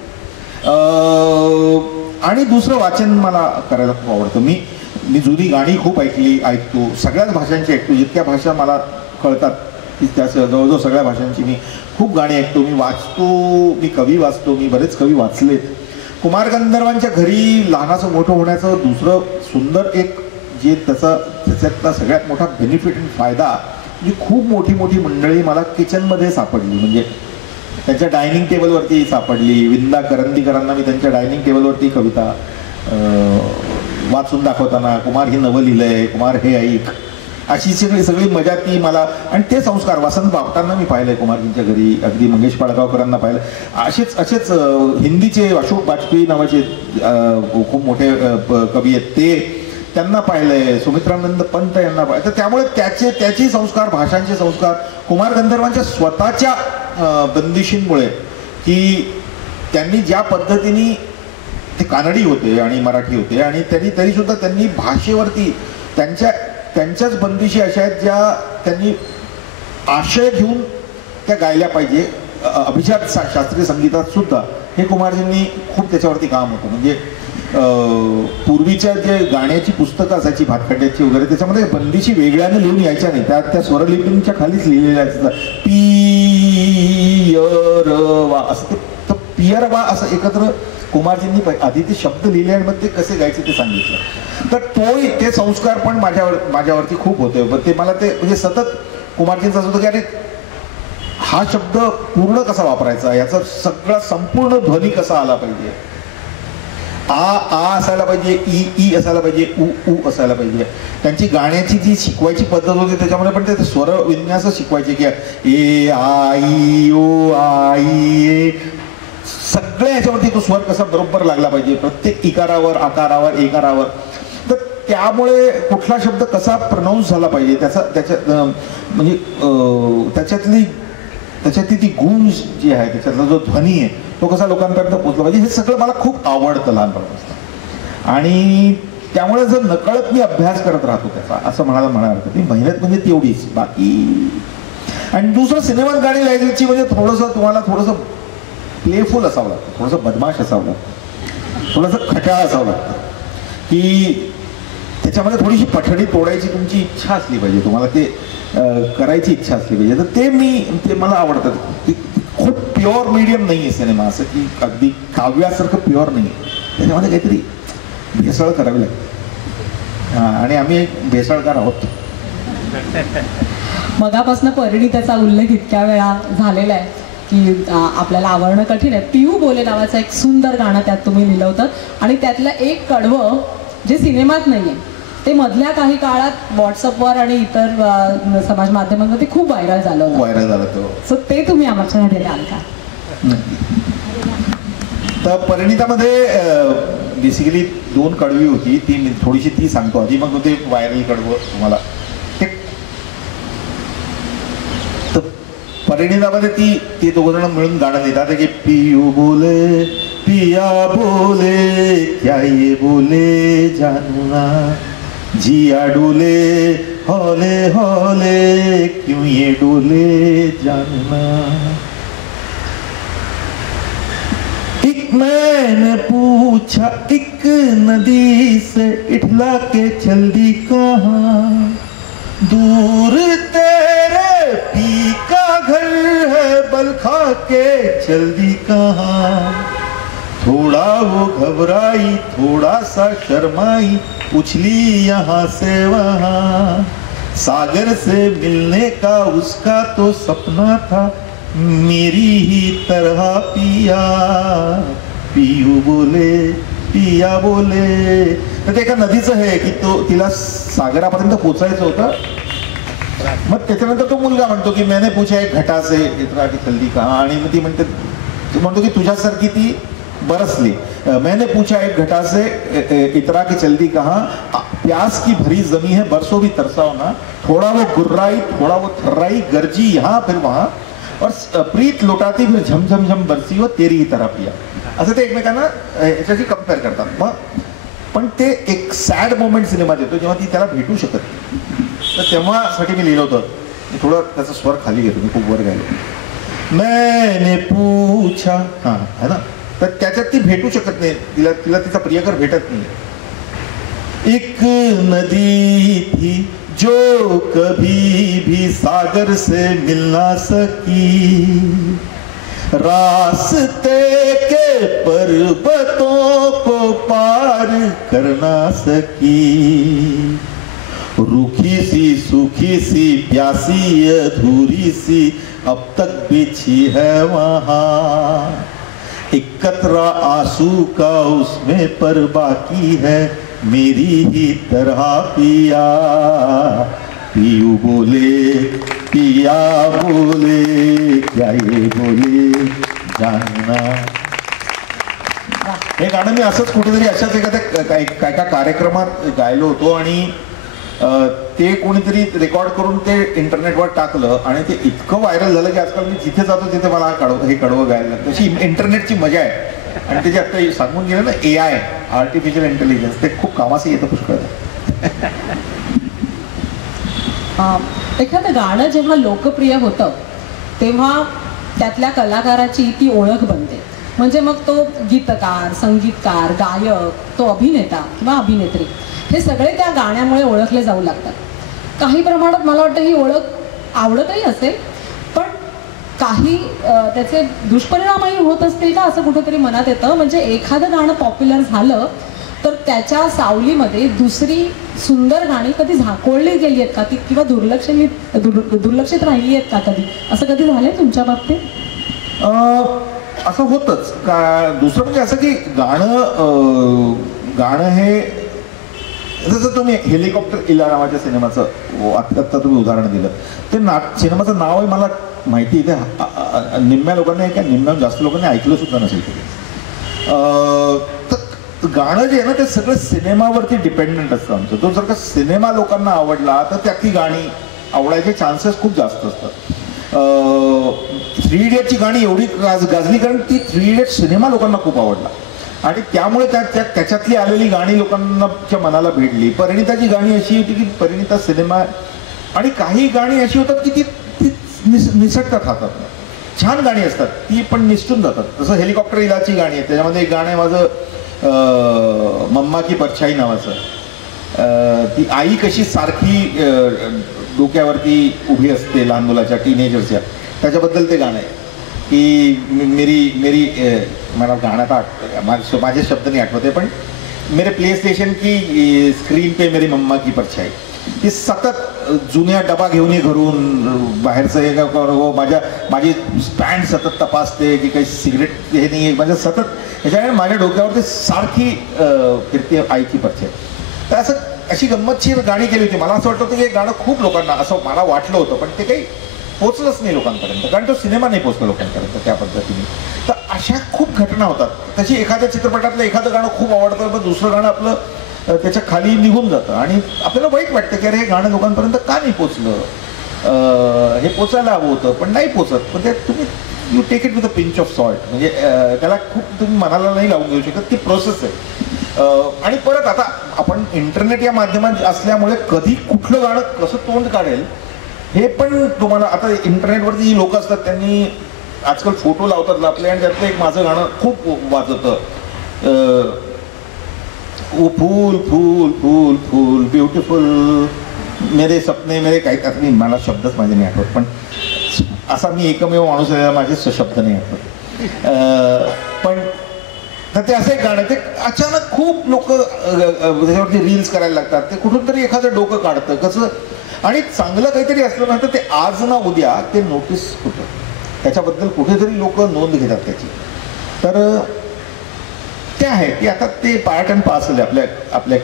आणि दुसरं वाचन मला करायला खूप आवडतं. मी जुनी गाणी खूप ऐकतो. सगळ्याच भाषांची ऐकतो. जितक्या भाषा मला कळतात त्या जवळजवळ सगळ्या भाषांची मी खूप गाणी ऐकतो. मी वाचतो. मी कवी वाचतो. मी बरेच कवी वाचलेत. कुमार गंधर्वांच्या घरी लहानाचं मोठं होण्याचं दुसरं सुंदर एक जे त्याच्यातला सगळ्यात मोठा बेनिफिट आणि फायदा म्हणजे खूप मोठी मंडळी मला किचनमध्ये सापडली. म्हणजे त्यांच्या डायनिंग टेबलवरती सापडली. विंदा करंदीकरांना मी त्यांच्या डायनिंग टेबलवरती कविता वाचून दाखवताना कुमार हे नवं लिहिलंय, कुमार हे ऐक, अशी सगळी मजा ती मला. आणि ते संस्कार वसंत बापटांना मी पाहिलंय कुमारजींच्या घरी. अगदी मंगेश पाडगावकरांना पाहिलं. असेच हिंदीचे अशोक बाजपेयी नावाचे खूप मोठे कवी आहेत ते त्यांना पाहिलंय. सुमित्रानंद पंत यांना पाहिलं. तर त्यामुळे त्याचे संस्कार भाषांचे संस्कार कुमार गंधर्वांच्या स्वतःच्या बंदिशींमुळे की त्यांनी ज्या पद्धतीने ते कानडी होते आणि मराठी होते आणि तरीसुद्धा त्यांनी भाषेवरती त्यांच्याच बंदिशी अशा आहेत ज्या त्यांनी आशय घेऊन त्या गायल्या पाहिजे. अभिजात शास्त्रीय संगीतात सुद्धा हे कुमारजींनी खूप त्याच्यावरती काम होतं. म्हणजे पूर्वीच्या जे गाण्याची पुस्तकं असायची भातखंड्याची वगैरे त्याच्यामध्ये बंदिशी वेगळ्याने लिहून यायच्या नाही. त्या स्वरलिपींच्या खालीच लिहिलेल्या असतात. पियरवा असं ते पियरवा असं एकत्र कुमारजींनी आधी ते शब्द लिहिले आणि मग ते कसे गायचे ते सांगितलं. तर ते संस्कार पण माझ्यावरती खूप होते. ते मला ते म्हणजे सतत कुमारजींचं असं होतं की अरे हा शब्द पूर्ण कसा वापरायचा, याचा सगळा संपूर्ण ध्वनी कसा आला पाहिजे. आ असायला पाहिजे, ई असायला पाहिजे, उ असायला पाहिजे. त्यांची गाण्याची जी शिकवायची पद्धत होती त्याच्यामध्ये पण ते स्वर विन्यास शिकवायचे की ए आई ओ आई ए सगळं सगळ्या ह्याच्यावरती तो स्वर कसा बरोबर लागला पाहिजे, प्रत्येक इकारावर, आकारावर, एकारावर. तर त्यामुळे कुठला शब्द कसा प्रनाऊन्स झाला पाहिजे म्हणजे त्याच्यातली ती गूंज जी आहे, त्याच्यातला जो ध्वनी आहे तो कसा लोकांपर्यंत पोहोचला पाहिजे, हे सगळं मला खूप आवडतं लहानपणापासून. आणि त्यामुळे जर नकळत मी अभ्यास करत राहतो त्याचा, असं म्हणायला अर्थ नाही. मेहनत म्हणजे तेवढीच, बाकी. आणि दुसरं, सिनेमात गाणी लिहायची म्हणजे तुम्हाला थोडंसं प्लेफुल असावं लागतं, थोडंसं बदमाश असावं लागतं, थोडंसं खटाळ असावं लागतं, की त्याच्यामध्ये थोडीशी पठडी तोडायची तुमची इच्छा असली पाहिजे, तुम्हाला ते करायची इच्छा असली पाहिजे. तर ते मला आवडतं. खूप प्युअर मीडियम नाही आहे सिनेमा, असं की अगदी काव्यासारखं प्युअर नाही आहे. त्याच्यामध्ये काहीतरी भेसळ करावी लागते. आणि आम्ही एक भेसळकार आहोत. मगापासून परिणिताचा उल्लेख इतक्या वेळा झालेला आहे की आपल्याला आवडणं कठीण आहे. पिऊ बोले नावाचं एक सुंदर गाणं त्यात तुम्ही लिहिलं होतं, आणि त्यातलं एक कडवं जे सिनेमात नाही आहे ते मधल्या काही काळात व्हॉट्सअपवर आणि इतर समाज माध्यमांमध्ये खूप व्हायरल झालं होतं. सो ते तुम्ही आमच्याकडे द्याल का? तर परिणितामध्ये बेसिकली 2 कडवी होती, थोडीशी ती सांगतो आधी, मग ते व्हायरल कडवं तुम्हाला. तर परिणितामध्ये ती दोघं जण मिळून गाणं लिहितात की पियू बोले पिया बोले क्या ये बोले जानू ना, जिया डोले हौले हौले क्यों ये डोले जानू ना. एक मैंने पूछा एक नदी से इठला के चलदी कहाँ, दूर तेरे पी का घर है बलखा के चलदी कहाँ. थोड़ा वो घबराई थोड़ा सा शर्माई उछली यहाँ से वहाँ, सागर से मिलने का उसका तो सपना था मेरी ही तरह पिया पियू बोले पिया बोले. तर ते एका नदीचं आहे की तिला सागरापर्यंत पोचायचं होतं. मग त्याच्यानंतर तो मुलगा म्हणतो की मैंने पूछा एक घटा से इतरा की चलदी कहाँ, आणि मग ती म्हणतो की तुझ्यासारखी ती बरसली. मैंने पूछा एक घटा से इतरा की चलदी कहाँ, प्यास की भरी जमी है बरसों भी तरसाओ ना, थोड़ा वो गुर्राई थोड़ा वो थर्राई गरजी यहाँ फिर वहाँ, और प्रीत लुटाती फिर झम झम झम बरसी व तेरी ही तरह पिया. असं ते एकमेकांना याच्याशी कम्पेअर करतात. मग पण ते एक सॅड मोमेंट सिनेमात येतो जेव्हा ती त्याला भेटू शकत नाही. तर तेव्हासाठी मी लिहिलं होतं. थोडं त्याचा स्वर खाली घेतो, मी खूप वर गायलो. मैंने पूछा, हां है ना. तर त्याच्यात ती भेटू शकत नाही, तिला तिचा प्रियकर भेटत नाही. एक नदी थी जो कभी भी सागर से मिल ना सकी, रास्ते के पर्वतों को पार कर ना सकी, रूखी सी सूखी सी प्यासी अधूरी सी अब तक बिछी है वहाँ, एक कतरा आंसू का उसमें पर बाकी है मेरी ही तरह पिया पियू बोले पिया बोले क्या ये बोले जानना. हे गाणं मी असंच कुठेतरी अशाच एका कार्यक्रमात गायलो होतो, आणि ते कोणीतरी रेकॉर्ड करून ते इंटरनेटवर टाकलं, आणि ते इतकं व्हायरल झालं की आजकाल मी जिथे जातो तिथे मला हे कडवं गायला लागतं. तशी इंटरनेटची मजा आहे. आणि त्याची आता सांगून गेलं ना AI, आर्टिफिशियल इंटेलिजन्स, ते खूप कामाचं येतं पुष्कळ. एखादं गाणं जेव्हा लोकप्रिय होतं तेव्हा त्यातल्या कलाकाराची ती ओळख बनते. म्हणजे मग तो गीतकार, संगीतकार, गायक, तो अभिनेता किंवा अभिनेत्री, हे सगळे त्या गाण्यामुळे ओळखले जाऊ लागतात. काही प्रमाणात मला वाटतं ही ओळख आवडतही असेल, पण काही त्याचे दुष्परिणामही होत असतील का असं कुठेतरी मनात येतं. म्हणजे एखादं गाणं पॉप्युलर झालं तर त्याच्या सावलीमध्ये दुसरी सुंदर गाणी कधी झाकोळली गेली आहेत का, ती किंवा दुर्लक्षित राहिली आहेत का कधी, असं कधी झालंय तुमच्या बाबतीत? असं होतच का. दुसरं म्हणजे असं की गाणं हे जसं तुम्ही हेलिकॉप्टर इला नावाच्या सिनेमाचं आत्ता तुम्ही उदाहरण दिलं, ते सिनेमाचं नावही मला माहिती आहे. निम्म्या लोकांनी किंवा निम्म्या जास्त लोकांनी ऐकलं सुद्धा नसेल. तर गाणं जे आहे ना ते सगळं सिनेमावरती डिपेंडंट असतं आमचं. तो जर का सिनेमा लोकांना आवडला तर त्यातली गाणी आवडायचे चान्सेस खूप जास्त असतात. 3 इडियटची गाणी एवढी गाजली कारण ती 3 इडियट सिनेमा लोकांना खूप आवडला आणि त्यामुळे त्याच्यातली आलेली गाणी लोकांच्या मनाला भिडली. परिणिताची गाणी अशी होती की परिणिता सिनेमा, आणि काही गाणी अशी होतात की ती निसटतात हातात. छान गाणी असतात ती पण निसटून जातात. जसं हेलिकॉप्टर इलाची गाणी आहे, त्याच्यामध्ये एक गाणं आहे माझं मम्मा की परछाई नावाचं. ती आई कशी सारखी डोक्यावरती उभी असते लहान मुलाच्या, टीनेजरच्या, त्याच्याबद्दल ते गाणं आहे की मेरी मला गाण्यात आठवतं, माझे शब्द नाही आठवते, पण मेरे प्ले स्टेशन की स्क्रीन पे मेरी मम्मा की परछाई. ती सतत जुन्या डबा घेऊन घरून बाहेरचं हे माझी स्टँड सतत तपासते की काही सिगरेट हे नाही आहे, माझं सतत ह्याच्यामुळे माझ्या डोक्यावरती सारखी फिरते आईची परछाई. तर असं अशी गंमतशीर गाणी केली होती. मला असं वाटतं होतं की हे गाणं खूप लोकांना, असं मला वाटलं होतं, पण ते काही पोचलंच नाही लोकांपर्यंत, कारण तो सिनेमा नाही पोचला लोकांपर्यंत त्या पद्धतीने. तर अशा खूप घटना होतात. तशी एखाद्या चित्रपटातलं एखादं गाणं खूप आवडतं, पण दुसरं गाणं आपलं त्याच्या खाली निघून जातं आणि आपल्याला वाईट वाटतं की अरे हे गाणं लोकांपर्यंत का नाही पोचलं, हे पोचायला हवं होतं पण नाही पोचत. पण ते तुम्ही you take it with a pinch of salt, म्हणजे त्याला खूप तुम्ही मनाला नाही लावून घेऊ शकत, ती प्रोसेस आहे. आणि परत आता आपण इंटरनेट या माध्यमात असल्यामुळे कधी कुठलं गाणं कसं तोंड काढेल हे पण तुम्हाला, आता इंटरनेटवरती जी लोक असतात त्यांनी आजकाल फोटो लावतात आपले, आणि त्यातलं एक माझं गाणं खूप वाजतं, वो फूल फूल फूल फूल ब्युटिफुल मेरे सपने मेरे, काही नाही मला शब्दच माझे नाही आठवत, पण असा मी एकमेव माणूस आहे माझे शब्द नाही आठवत. पण तर ते असं एक गाणं, ते अचानक खूप लोक त्याच्यावरती रील्स करायला लागतात. ते कुठून तरी एखादं डोकं काढतं कसं, आणि चांगलं काहीतरी असलं ना तर ते आज ना उद्या ते नोटीस होतं, त्याच्याबद्दल कुठेतरी लोक नोंद घेतात त्याची. तर ते आहे की आता ते पार्ट अँड पार्सल आहे आपल्या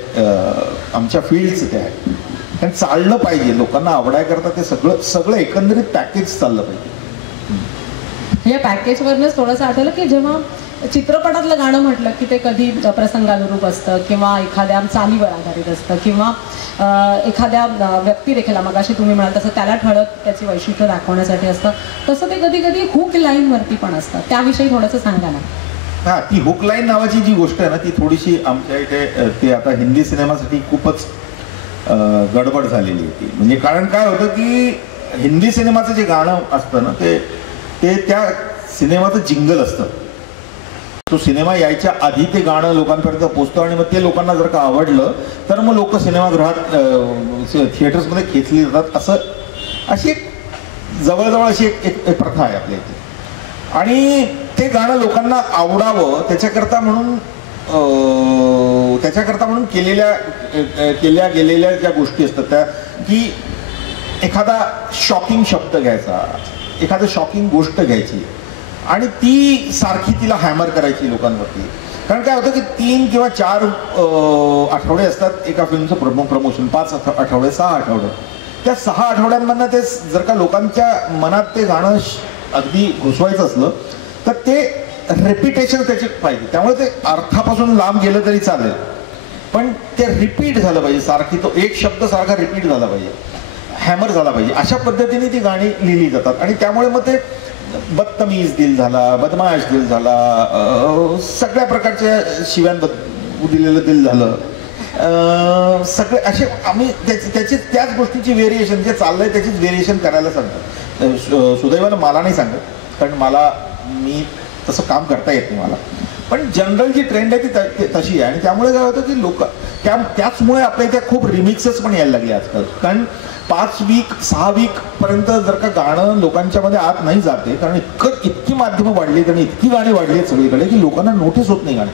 आमच्या फील्डचं, ते आहे. कारण चाललं पाहिजे, लोकांना आवडायकरता ते सगळं एकंदरीत पॅकेज चाललं पाहिजे. या पॅकेजवरनंच थोडंसं आठवलं की जेव्हा चित्रपटातलं गाणं म्हटलं की ते कधी प्रसंगानुरूप असतं किंवा एखाद्या चालीवर आधारित असतं किंवा एखाद्या व्यक्तिरेखेला, मगाशी तुम्ही म्हणाल तसं त्याला ठळक त्याची वैशिष्ट्य दाखवण्यासाठी असतं, तसं ते कधी कधी हुक लाईनवरती पण असतं. त्याविषयी थोडंसं सांगा ना. हां, ती हुक लाईन नावाची जी गोष्ट आहे ना ती थोडीशी आमच्या इथे ते आता हिंदी सिनेमासाठी खूपच गडबड झालेली होती. म्हणजे कारण काय होतं की हिंदी सिनेमाचं जे गाणं असतं ना ते त्या सिनेमाचं जिंगल असतं. तो सिनेमा यायच्या आधी ते गाणं लोकांपर्यंत पोचतं आणि मग ते लोकांना जर का आवडलं तर मग लोक सिनेमागृहात थिएटर्समध्ये खेचली जातात. अशी एक जवळजवळ अशी एक प्रथा आहे आपल्या इथे. आणि ते गाणं लोकांना आवडावं त्याच्याकरता म्हणून केल्या गेलेल्या ज्या गोष्टी असतात त्या, की एखादा शॉकिंग शब्द घ्यायचा, एखादं शॉकिंग गोष्ट घ्यायची आणि ती सारखी तिला हॅमर करायची लोकांवरती. कारण काय होतं की 3 किंवा 4 आठवडे असतात एका फिल्मचं प्रमोशन, 5 आठवडे 6 आठवडे. त्या 6 आठवड्यांमधनं ते जर का लोकांच्या मनात ते गाणं अगदी घुसवायचं असलं तर ते रेपिटेशन त्याची पाहिजे. त्यामुळे ते अर्थापासून लांब गेलं तरी चालेल, पण ते रिपीट झालं पाहिजे, सारखी तो एक शब्द सारखा रिपीट झाला पाहिजे, हॅमर झाला पाहिजे. अशा पद्धतीने ती गाणी लिहिली जातात. आणि त्यामुळे मग ते बदतमीज दिल झाला, बदमाश दिल झाला, सगळ्या प्रकारच्या शिव्यांबद्दल दिलेलं दिल झालं, सगळे असे आम्ही त्याच गोष्टीची व्हेरिएशन जे चाललंय त्याचीच व्हेरिएशन करायला सांगतो. सुदैवानं मला नाही सांगत, कारण मी तसं काम करता येत नाही मला, पण जनरल जी ट्रेंड आहे ती तशी आहे. आणि त्यामुळे काय होतं की लोक त्याचमुळे आपल्या इथे खूप रिमिक्सेस पण यायला लागले आजकाल. कारण 5 वीक 6 वीक पर्यंत जर का गाणं लोकांच्या मध्ये आत नाही जाते, कारण इतकी माध्यमं वाढली आणि इतकी गाणी वाढली आहेत सगळीकडे की लोकांना नोटीस होत नाही गाणी,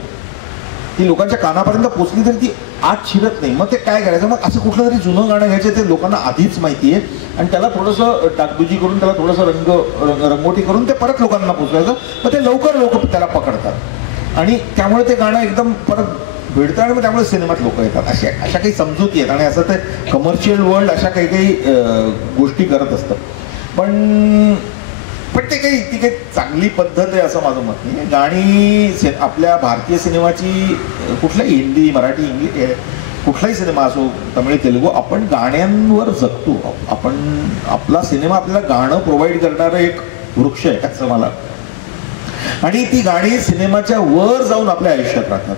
ती लोकांच्या कानापर्यंत पोचली तरी ती आत शिरत नाही. मग ते काय करायचं, मग असं कुठलं तरी जुनं गाणं घ्यायचं ते लोकांना आधीच माहिती आहे आणि त्याला थोडंसं डागडुजी करून त्याला थोडंसं रंगोटी करून ते परत लोकांना पोचवायचं. मग ते लवकर लोक त्याला पकडतात आणि त्यामुळे ते गाणं एकदम परत भेटतं आणि मग त्यामुळे सिनेमात लोक येतात. अशा काही समजुती आहेत आणि असं ते कमर्शियल वर्ल्ड अशा काही गोष्टी करत असतं. पण पण ते काही ती काही चांगली पद्धत आहे असं माझं मत नाही. गाणी आपल्या भारतीय सिनेमाची कुठलाही हिंदी मराठी इंग्लिश कुठलाही सिनेमा असो तमिळ तेलुगू आपण गाण्यांवर जगतो. आपण आपला सिनेमा आपल्याला गाणं प्रोव्हाइड करणारं एक वृक्ष आहे असं मला. आणि ती गाणी सिनेमाच्या वर जाऊन आपल्या आयुष्यात राहतात.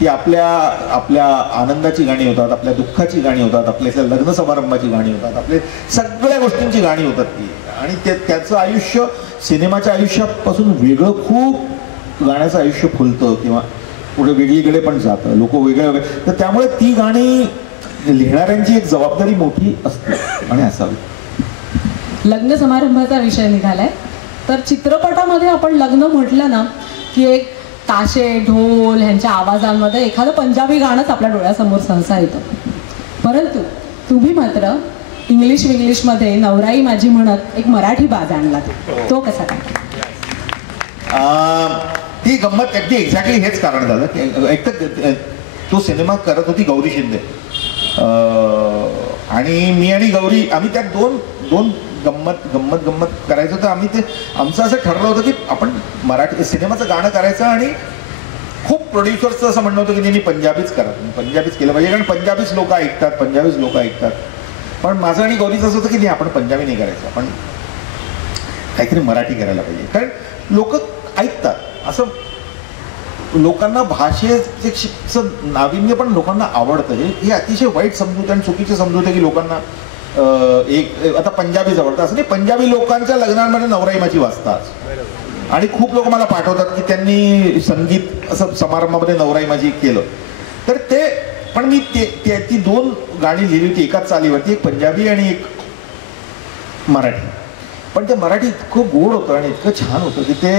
ती आपल्या आनंदाची गाणी होतात, आपल्या दुःखाची गाणी होतात, आपल्या लग्न समारंभाची गाणी होतात, आपले सगळ्या गोष्टींची गाणी होतात ती. आणि त्याचं आयुष्य सिनेमाच्या आयुष्यापासून वेगळं खूप गाण्याचं आयुष्य फुलतं किंवा पुढे वेगळीकडे पण जातं, लोक वेगळे. तर त्यामुळे ती गाणी लिहिणाऱ्यांची एक जबाबदारी मोठी असते आणि असावी. लग्न समारंभाचा विषय निघालाय तर चित्रपटामध्ये आपण लग्न म्हटलं ना की एक ताशे ढोल ह्यांच्या आवाजांमध्ये एखादं पंजाबी गाणंच आपल्या डोळ्यासमोर सहसा येतं. परंतु तुम्ही मात्र इंग्लिशमध्ये नवराई माझी म्हणत एक मराठी बाज आणला, तो कसा काय? ती गंमत अगदी एक्झॅक्टली हेच कारण झालं की एक तर तो सिनेमा करत होती गौरी शिंदे आणि मी आणि गौरी आम्ही त्यात दोन गंमत करायचं. तर आम्ही ते आमचं असं ठरलं होतं की आपण मराठी सिनेमाचं गाणं करायचं आणि खूप प्रोड्युसर्सचं असं म्हणणं होतं की त्यांनी पंजाबीच करा, पंजाबीच केलं पाहिजे कारण पंजाबीच लोक ऐकतात. पण माझं आणि गौरीचं असं होतं की नाही आपण पंजाबी नाही करायचं, आपण काहीतरी मराठी करायला पाहिजे कारण लोक ऐकतात. असं लोकांना भाषेचं नाविन्य पण लोकांना आवडतं. हे अतिशय वाईट समजूत आणि चुकीचे समजूत आहे की लोकांना एक आता पंजाबीच आवडतं असं नाही. पंजाबी लोकांच्या लग्नांमध्ये नवराई माझी वाजतात आणि खूप लोक मला पाठवतात की त्यांनी संगीत असं समारंभामध्ये नवराई माझी केलं. तर ते पण मी ती दोन गाणी लिहिली होती एकाच चालीवरती, एक पंजाबी आणि एक मराठी. पण ते मराठी इतकं गोड होतं आणि इतकं छान होतं की ते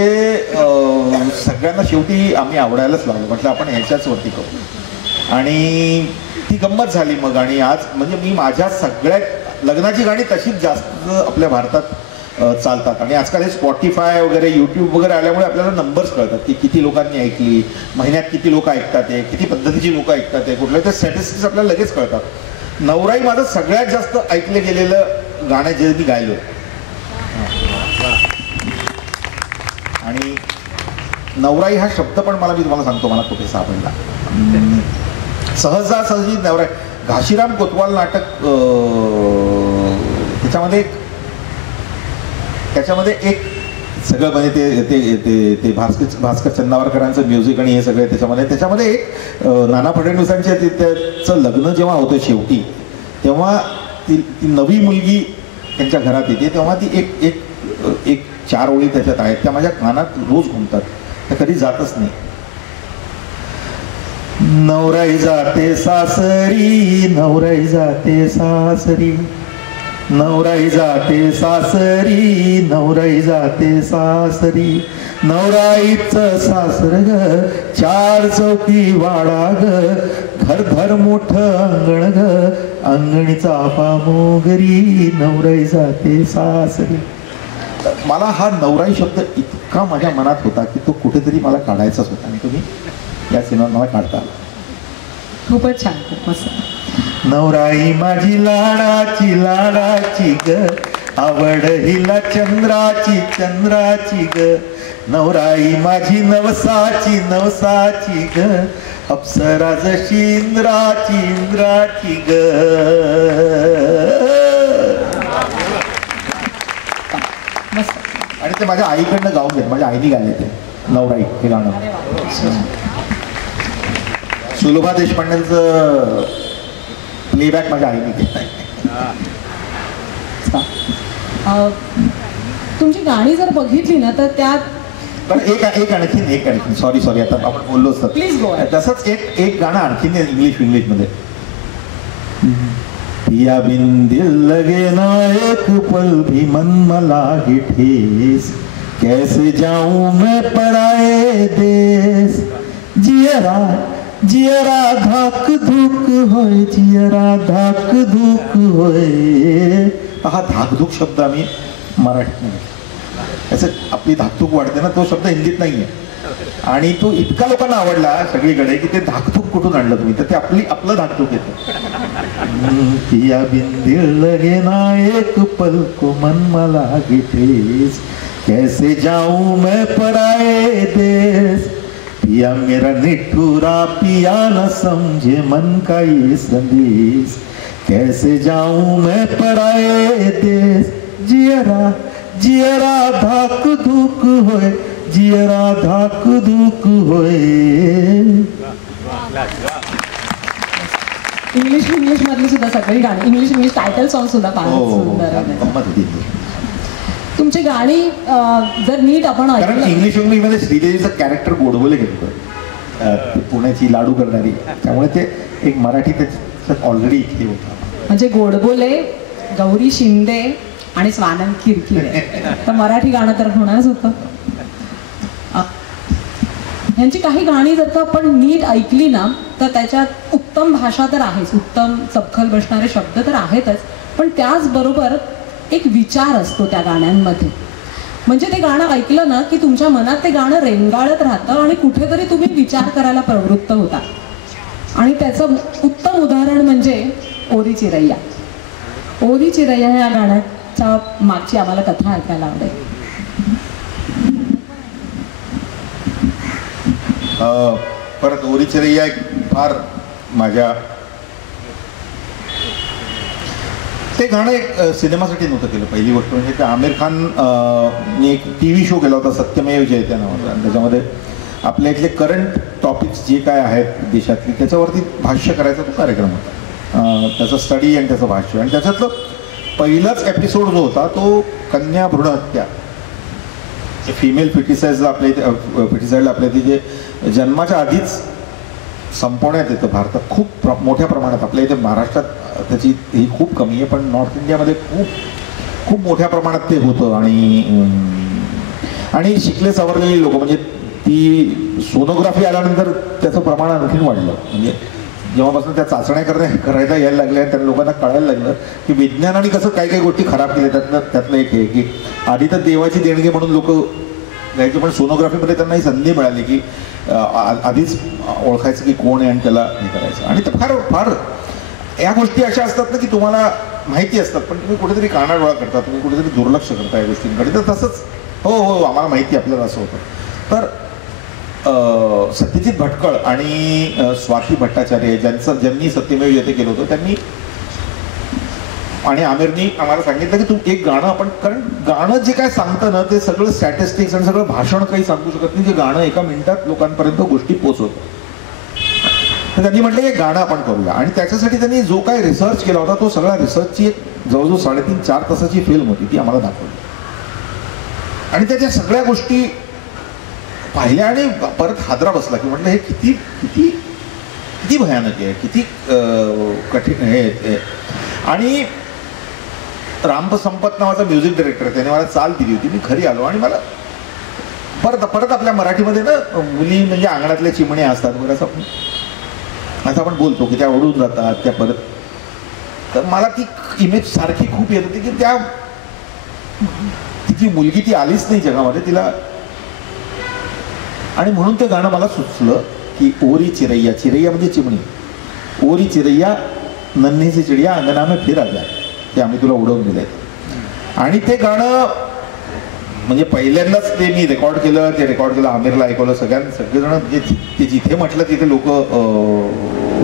सगळ्यांना शेवटी आम्ही आवडायलाच लागलो. म्हटलं आपण ह्याच्याच वरती करू आणि ती गंमत झाली मग. आणि आज म्हणजे मी माझ्या सगळ्या लग्नाची गाणी तशीच जास्त आपल्या भारतात चालतात. आणि आजकाल हे स्पॉटिफाय वगैरे यूट्यूब वगैरे आल्यामुळे आपल्याला नंबर्स कळतात की किती लोकांनी ऐकली, महिन्यात किती लोक ऐकतात, आहे किती पद्धतीची लोक ऐकतात, आहे कुठले ते स्टॅटिस्टिक्स आपल्याला लगेच कळतात. नवराई माझं सगळ्यात जास्त ऐकलं गेलेलं गाणं जे मी गायलो आणि नवराई हा शब्द पण मी तुम्हाला सांगतो मला कुठे सापडला. सहजासहजी नवराई घाशीराम कोतवाल नाटक त्याच्यामध्ये एक सगळं म्हणजे ते भास्कर चंदावरकरांचं म्युझिक आणि हे सगळे त्याच्यामध्ये एक नाना फडणवीसांच्या त्याचं लग्न जेव्हा होतं शेवटी तेव्हा ती नवी मुलगी त्यांच्या घरात येते तेव्हा ती एक 4 ओळी त्याच्यात आहेत त्या माझ्या कानात रोज घुमतात, त्या कधी जातच नाही. नवराई जाते सासरी, नवराई जाते सासरी, नवराई जाते सासरी, नवराई जाते सासरी, नवराईचं सासर ग 4 चौकी वाडा ग, घर मोठं अंगण ग, अंगणी चाफा मोगरी, नवराई जाते सासरी. मला हा नवराई शब्द इतका माझ्या मनात होता की तो कुठेतरी मला काढायचाच होता आणि तुम्ही या सिनेमात मला काढता आला. खूपच छान, खूप मस्त. नवराई माझी लाडाची ग, आवड हिला चंद्राची ग, नवराई माझी नवसाची ग, अप्सरा जशी इंद्राची ग. आणि ते माझ्या आईकडनं गाऊन घेत, माझ्या आईने गायले ते नवराई हे गाणं. सुलभा देशपांडेंचं प्लेबॅक माझ्या आईने घेतलंय. तुमची गाणी जर बघितली ना तर त्यात पण एक आणखीन सॉरी आता आपण बोललो असतात प्लीज गो. तसंच एक गाणं आणखीन इंग्लिशमध्ये पिया बिन दिल लगे ना एक पल भी मन मला ही ठेस, कैसे जाऊं मैं पराए देश, जियरा धाक धूक होय, जियरा धाक धूक होय. हा धाकधूक शब्द आम्ही मराठीत असं आपली धाकधूक वाढते ना, तो शब्द हिंदीत नाहीये आणि तो इतका लोकांना आवडला सगळीकडे की ते धाकधूक कुठून आणलं तुम्ही, तर ते आपलं धाकधूक येतं. पिया बिन दिल लगे ना एक पल को मन मला ठेस, कैसे जाऊं मैं पराए देश, पिया मेरा निठुरा पिया न समझे मन का ये संदेश, कैसे जाऊं मैं पराए देश, जियरा जियरा धाक धूक होए, जियरा धाक धूक होए. इंग्लिश मधली सुद्धा सगळी गाणी, इंग्लिश टायटल सॉन्ग सुद्धा फार सुंदर आहे. तुमची गाणी जर नीट आपण कारण इंग्लिश मध्ये श्रीदेवीचं कॅरेक्टर गोडबोले घेतो, पुण्याची लाडू करणारी, त्यामुळे ते एक मराठी त्याच्यात ऑलरेडी हे होतं. म्हणजे गोडबोले, गौरी शिंदे आणि स्वानंद किरकिरे, तर मराठी गाणं तर होणारच होतं. यांची काही गाणी जर का आपण नीट ऐकली ना तर त्याच्यात उत्तम भाषा तर आहेच, उत्तम चपखल बसणारे शब्द तर आहेतच, पण त्याचबरोबर एक विचार असतो त्या गाण्यांमध्ये. म्हणजे ते गाणं ऐकलं ना की तुमच्या मनात ते गाणं रेंगाळत राहतं आणि कुठेतरी तुम्ही विचार करायला प्रवृत्त होता. आणि त्याचं उत्तम उदाहरण म्हणजे ओरी चिरैया. ओरी चिरैया या गाण्याच्या मागची आम्हाला कथा ऐकायला आवडेल. परत ओरी चिरैया एक फार माझ्या, ते गाणं एक सिनेमासाठी नव्हतं केलं. पहिली गोष्ट म्हणजे ते आमिर खान मी एक TV शो केला होता सत्यमेव जयते नावाचा, आणि त्याच्यामध्ये आपल्या इथले करंट टॉपिक्स जे काय आहेत देशातली त्याच्यावरती भाष्य करायचा तो कार्यक्रम होता. त्याचं स्टडी आणि त्याचं भाष्य, आणि त्याच्यातलं पहिलाच एपिसोड जो होता तो कन्या भ्रूण हत्या, फिमेल फिटिसाइडला आपल्या इथे जे जन्माच्या आधीच संपवण्यात येतं भारतात खूप मोठ्या प्रमाणात. आपल्या इथे महाराष्ट्रात त्याची ही खूप कमी आहे, पण नॉर्थ इंडियामध्ये खूप मोठ्या प्रमाणात ते होतं. आणि शिकले सवरलेली लोक, म्हणजे ती सोनोग्राफी आल्यानंतर त्याचं प्रमाण आणखीन वाढलं. म्हणजे जेव्हापासून त्या चाचण्या करायला यायला लागल्या, त्या लोकांना कळायला लागलं की विज्ञानाने कसं काही गोष्टी खराब केल्या. त्यातलं एक हे की आधी तर देवाची देणगी म्हणून लोक द्यायचे, पण सोनोग्राफीमध्ये त्यांना ही संधी मिळाली की आधीच ओळखायचं की कोण आहे आणि त्याला हे करायचं. आणि ते फार या गोष्टी अशा असतात ना की तुम्हाला माहिती असतात, पण तुम्ही कुठेतरी कानाडोळा करता, तुम्ही कुठेतरी दुर्लक्ष करता या गोष्टींकडे. तर तसंच हो आम्हाला माहिती आपल्याला असं होतं. तर सत्यजित भटकळ आणि स्वाती भट्टाचार्य ज्यांनी सत्यमेव जयते केलं होतं, त्यांनी आणि आमिरनी आम्हाला सांगितलं की तू एक गाणं आपण, कारण गाणं जे काय सांगतं ना ते सगळं स्टॅटिस्टिक्स आणि सगळं भाषण काही सांगू शकत नाही, जे गाणं एका मिनिटात लोकांपर्यंत गोष्टी पोहोचवतं. तर त्यांनी म्हटलं की गाणं आपण करूया, आणि त्याच्यासाठी त्यांनी जो काय रिसर्च केला होता तो सगळा रिसर्चची एक जवळजवळ 3.5-4 तासाची फिल्म होती, ती आम्हाला दाखवली. आणि त्याच्या सगळ्या गोष्टी पाहिल्या आणि परत हादरा बसला की म्हटलं हे किती किती किती भयानक आहे, किती कठीण आहे. आणि राम संपत नावाचा म्युझिक डायरेक्टर, त्याने मला चाल दिली होती. मी घरी आलो आणि मला परत आपल्या मराठीमध्ये ना मुली म्हणजे अंगणातल्या चिमण्या असतात बरं, असं आपण बोलतो की त्या ओढून जातात त्या परत. तर मला ती इमेज सारखी खूप येत होती की त्या तिची मुलगी ती आलीच नाही जगामध्ये तिला. आणि म्हणून ते गाणं मला सुचलं की ओरी चिरैया, चिरैया म्हणजे चिमणी, ओरी चिरैया नन्ही सी चिडिया अंगना में फिर आ जाए, ते आम्ही तुला उडवून दिले. आणि ते गाणं म्हणजे पहिल्यांदाच ते मी रेकॉर्ड केलं, आमिरला ऐकवलं, सगळेजण ते जिथे म्हटलं तिथे लोक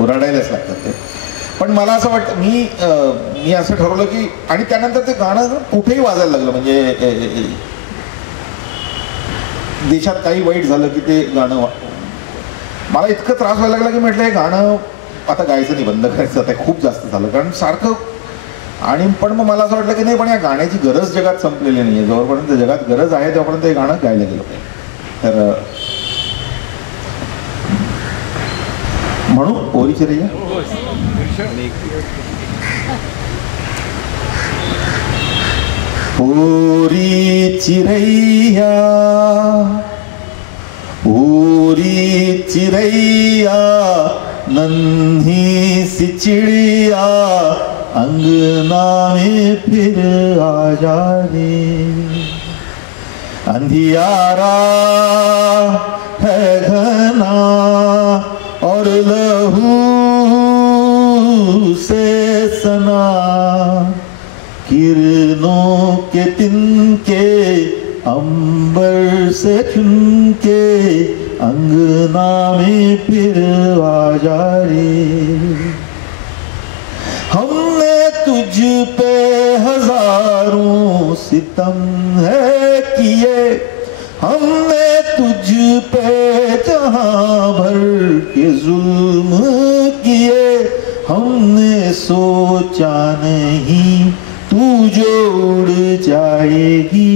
रडायलाच लागतात ते. पण मला असं वाटतं मी असं ठरवलं की, आणि त्यानंतर ते गाणं कुठेही वाजायला लागलं. म्हणजे देशात काही वाईट झालं की ते गाणं मला इतकं त्रास व्हायला लागला की म्हटलं हे गाणं आता गायचं नाही, बंद करायचं, आता खूप जास्त झालं कारण सारखं. आणि पण मग मला असं वाटलं की नाही, पण या गाण्याची गरज जगात संपलेली नाही आहे. जोपर्यंत जगात गरज आहे तोपर्यंत हे गाणं गायला गेलं पाहिजे. तर म्हणून ओरी चिरैया. ओरी चिरैया, ओरी चिरैया नन्ही सी चिड़िया अंगना में फिर आ जाने, अंधियारा है घना और लहू से सना, किरणों के तिनके अंबर से चुनके अंगना में फिर आ जा रे। हमने तुझ पे हजारों सितम है किए, हमने तुझ पे जहां भर के जुल्म किए, हमने सोचा नहीं तू जोड़ जाएगी,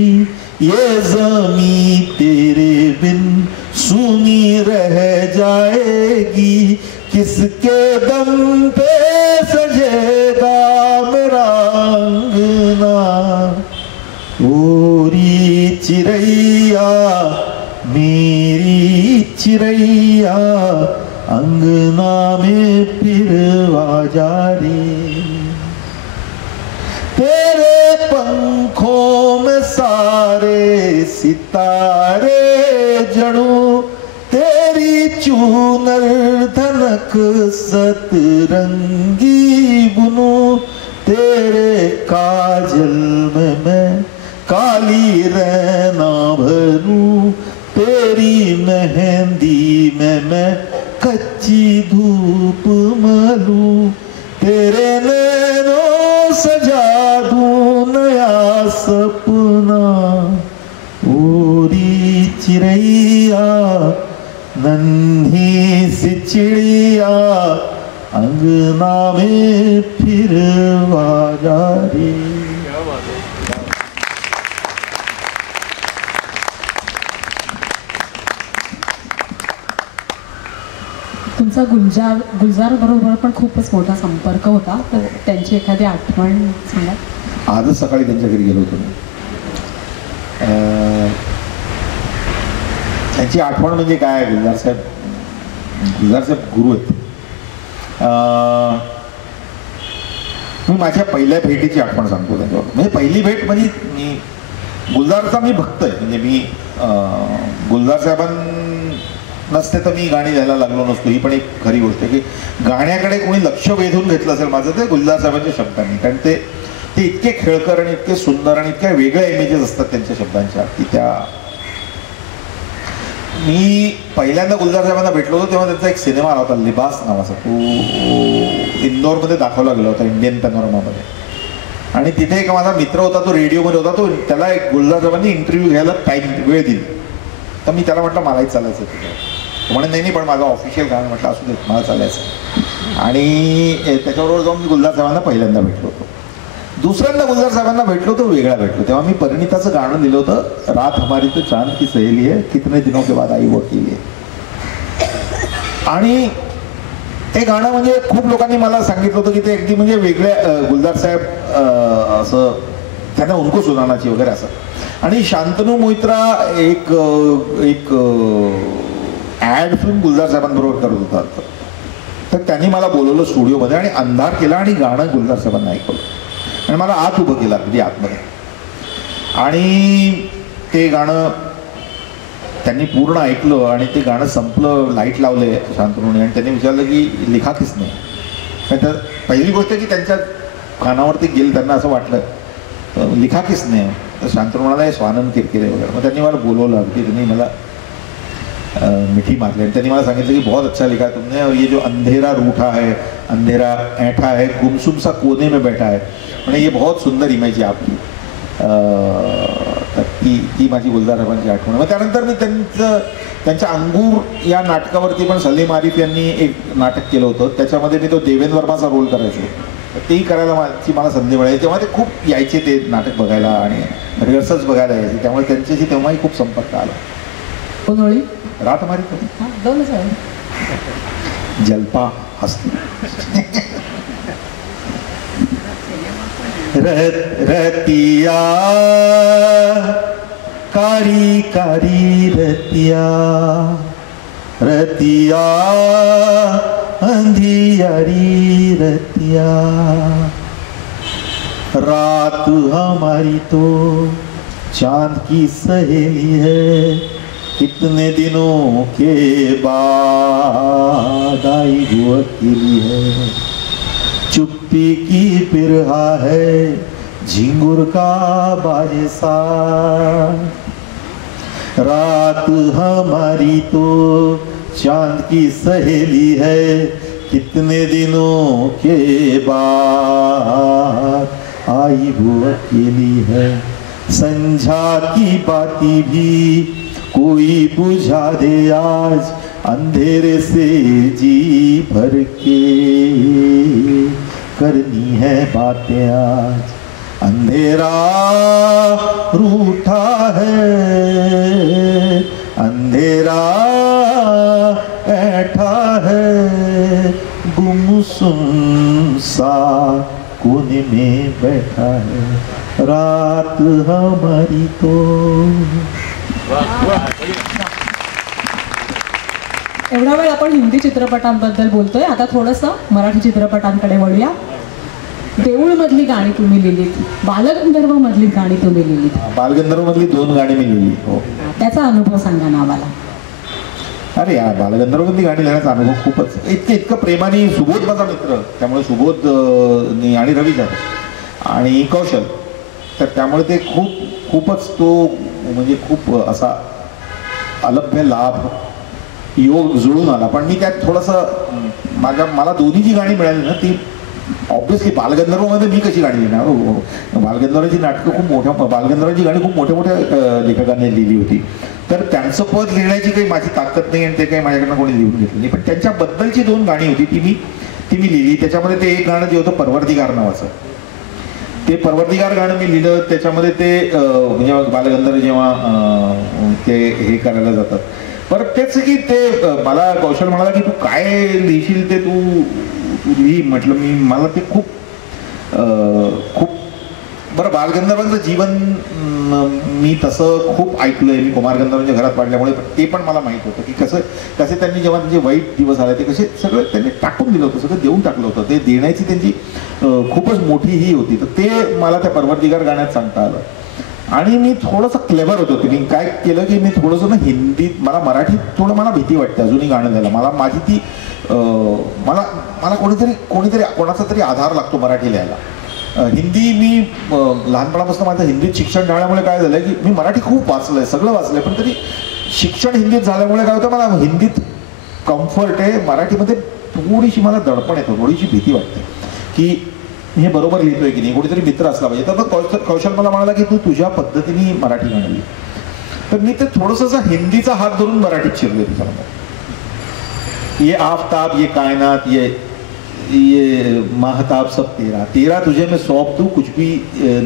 ये ज़मीं तेरे बिन सुनी रह जाएगी, किसके दम पे सजेगा मेरा अंगना। ओरी चिरैया मेरी चिरैया अंगना में फिर आ जा रे। तेरे पंखों में सारे सितारे जड़ूं, तेरी चूनर धनक सतरंगी बुनूं, तेरे काजल में मैं काली रैना भरूं, तेरी मेहंदी में मैं कच्ची धूप मलूं, तेरे नैनों सजा दूं नया सपना। ओरी चिड़ैया नन्ही सी चिड़िया अंगना में फिर आ जा रे। तुमचा गुलजार बरोबर पण खूपच मोठा संपर्क होता, तर त्यांची एखादी आठवण सांगा. आजच सकाळी त्यांच्या घरी गेलो होतो मी. त्यांची आठवण म्हणजे काय, गुलजार साहेब गुरु आहेत. मी माझ्या पहिल्या भेटीची आठवण सांगतो त्यांच्यावर. म्हणजे पहिली भेट म्हणजे मी गुलजारचा मी भक्त आहे. म्हणजे मी गुलजार नसते तर मी गाणी द्यायला लागलो नसतो. ही पण एक खरी गोष्ट आहे की गाण्याकडे कोणी लक्ष वेधून घेतलं असेल माझं ते गुलजार साहेबांच्या शब्दांनी. कारण ते इतके खेळकर आणि इतके सुंदर आणि इतक्या वेगळ्या इमेजेस असतात त्यांच्या शब्दांच्या की त्या. मी पहिल्यांदा गुलजार साहेबांना भेटलो होतो तेव्हा त्यांचा एक सिनेमा आला होता लिबास नावाचा. तो इंदोरमध्ये दाखवला गेला होता इंडियन पॅनोरमामध्ये. आणि तिथे एक माझा मित्र होता, तो रेडिओमध्ये होता. तो त्याला एक गुलजार साहेबांनी इंटरव्ह्यू घ्यायला वेळ दिली. तर मी त्याला म्हटलं मलाही चालायचं तिथे. म्हणे नाही पण माझं ऑफिशियल गाणं. म्हटलं असू दे मला चालायचं. आणि त्याच्याबरोबर जाऊन मी गुलजार साहेबांना पहिल्यांदा भेटलो होतो. दुसऱ्यांदा गुलजार साहेबांना भेटलो तो वेगळा भेटलो. तेव्हा मी परिणिताचं गाणं दिलं होतं, रात हमारी तो चांद की सहेली है, कितने दिनों के बाद आई वो अकेली है. आणि ते गाणं म्हणजे खूप लोकांनी मला सांगितलं होतं की ते अगदी म्हणजे वेगळ्या गुलजार साहेब असं त्यांना उनको सुनानाची वगैरे असं. आणि शांतनू मोहित्रा एक ॲड फिल्म गुलजार साहेबांबरोबर करत होता. तर त्यांनी मला बोलवलं स्टुडिओमध्ये आणि अंधार केला आणि गाणं गुलजार साहेबांना ऐकवलं आणि मला आत उभं केलं अगदी आतमध्ये. आणि ते गाणं त्यांनी पूर्ण ऐकलं आणि ते गाणं संपलं. लाईट लावले शांतनूने आणि त्यांनी विचारलं की लिखा किसने. तर पहिली गोष्ट की त्यांच्या कानावरती गेलं, त्यांना असं वाटलं लिखा किसने. तर शांतनू म्हणाला स्वानंद किरकिरे वगैरे. मग त्यांनी मला बोलवलं अगदी. त्यांनी मला मिठी मारली आणि त्यांनी मला सांगितलं की बहुत अच्छा लिखा तुमने, और ये जो अंधेरा रूठा है, अंधेरा ऐठा है, गुमसुम सा कोने में बैठा है, म्हणजे ये बहुत सुंदर इमेज आहे आपली. तर ती माझी गुलजार साहेबांची आठवण. मग त्यानंतर मी त्यांच्या अंगूर या नाटकावरती पण सलीम आरिफ यांनी एक नाटक केलं होतं. त्याच्यामध्ये मी तो देवेंद्र वर्माचा रोल करायचो. तेही करायला मला संधी मिळाली. तेव्हा ते खूप यायचे ते नाटक बघायला आणि रिहर्सल्स बघायला यायचे. त्यामुळे त्यांच्याशी तेव्हाही खूप संपर्क आला. कोणोळी रात हमारी दोनच आहे. जलपा हस्ती रतिया कारी कारी रतिया, रतिया अंधियारी रतिया, रात हमारी तो चांद की सहेली है, कितने दिनों के बाद आई वो अकेली है, चुप्पी की बिरहा है झिंगुर का बाजे सा, रात हमारी तो चांद की सहेली है, कितने दिनों के बाद आई वो अकेली है। संझा की बाती भी कोई बुझा दे आज, अंधेरे से जी भर के करनी है बातें आज। अंधेरा रूठा है, अंधेरा ऐठा है, गुमसुम सा कोने में बैठा है, रात हमारी तो। एवढा वेळ आपण हिंदी चित्रपटांबद्दल बोलतोय, आता थोडंसं मराठी चित्रपटांकडे वळूया. देऊळ मधली गाणी तुम्ही लिहिलीत, बालगंधर्व मधली गाणी तुम्ही लिहिलीत. बालगंधर्व मधली 2 गाणी मी लिहिली. हो, त्याचा अनुभव सांगा ना आम्हाला. अरे यार, बालगंधर्व मधली गाणी लिहिण्याचा अनुभव खूपच इतकं प्रेमाने. सुबोध माझा मित्र, त्यामुळे सुबोध आणि रवी आणि कौशल, तर त्यामुळे ते खूपच तो म्हणजे खूप असा अलभ्य लाभ योग जुळून आला. पण मी त्यात थोडंसं मला दोन्ही जी गाणी मिळाली ना, ती ऑब्व्हियसली बालगंधर्वमध्ये मी कशी गाणी लिहिणार. बालगंधर्वाची नाटकं खूप मोठ्या, बालगंधर्वाची गाणी खूप मोठ्या मोठ्या लेखकांनी लिहिली होती, तर त्यांचं पद लिहिण्याची काही माझी ताकद नाही आणि ते काही माझ्याकडनं कोणी लिहून घेतलं नाही. पण त्यांच्याबद्दलची 2 गाणी होती ती मी लिहिली. त्याच्यामध्ये ते एक गाणं जे होतं परवरदिगार नावाचं, ते परवरदिगार गाणं मी लिहिलं. त्याच्यामध्ये ते म्हणजे बालगंधर्व जेव्हा ते हे करायला जातात, परत तेच की ते मला कौशल म्हणाला की तू काय लिहिशील ते तू लिही. म्हटलं मला ते खूप बरं. बालगंधर्वांचं जीवन मी तसं खूप ऐकलंय, मी कुमार गंधर्वांच्या घरात वाढल्यामुळे ते पण मला माहीत होतं की कसे त्यांनी जेव्हा त्यांचे वाईट दिवस आले ते कसे सगळं त्यांनी टाकून दिलं होतं, सगळं देऊन टाकलं होतं. ते देण्याची त्यांची खूपच मोठी ही होती. तर ते मला त्या परवरदिगार गाण्यात सांगता आलं. आणि मी थोडंसं क्लेवर होतो. मी काय केलं की मी थोडंसं ना हिंदीत, मला मराठीत थोडं मला भीती वाटते अजूनही गाणं द्यायला. माझी ती मला कोणाचा तरी आधार लागतो मराठी लिहायला. हिंदी मी लहानपणापासून माझं हिंदीत शिक्षण झाल्यामुळे काय झालं की मी मराठी खूप वाचलंय, सगळं वाचलंय, पण तरी शिक्षण हिंदीत झाल्यामुळे काय होतं, मला हिंदीत कम्फर्ट आहे. मराठीमध्ये थोडीशी मला दडपण येतं, थोडीशी भीती वाटते की हे बरोबर लिहितोय की नाही, कोणीतरी मित्र असला पाहिजे. तर मग कौशल मला म्हणाला की तू तुझ्या पद्धतीने मराठी गाणं लिही. तर मी ते थोडंसं हिंदीचा हात धरून मराठीत शिरले त्याच्यामध्ये. ये आफ्ताब, ये कायनात, ये महताब सब तेरा, तेरा तुझे मैं सौंप दूं, कुछ भी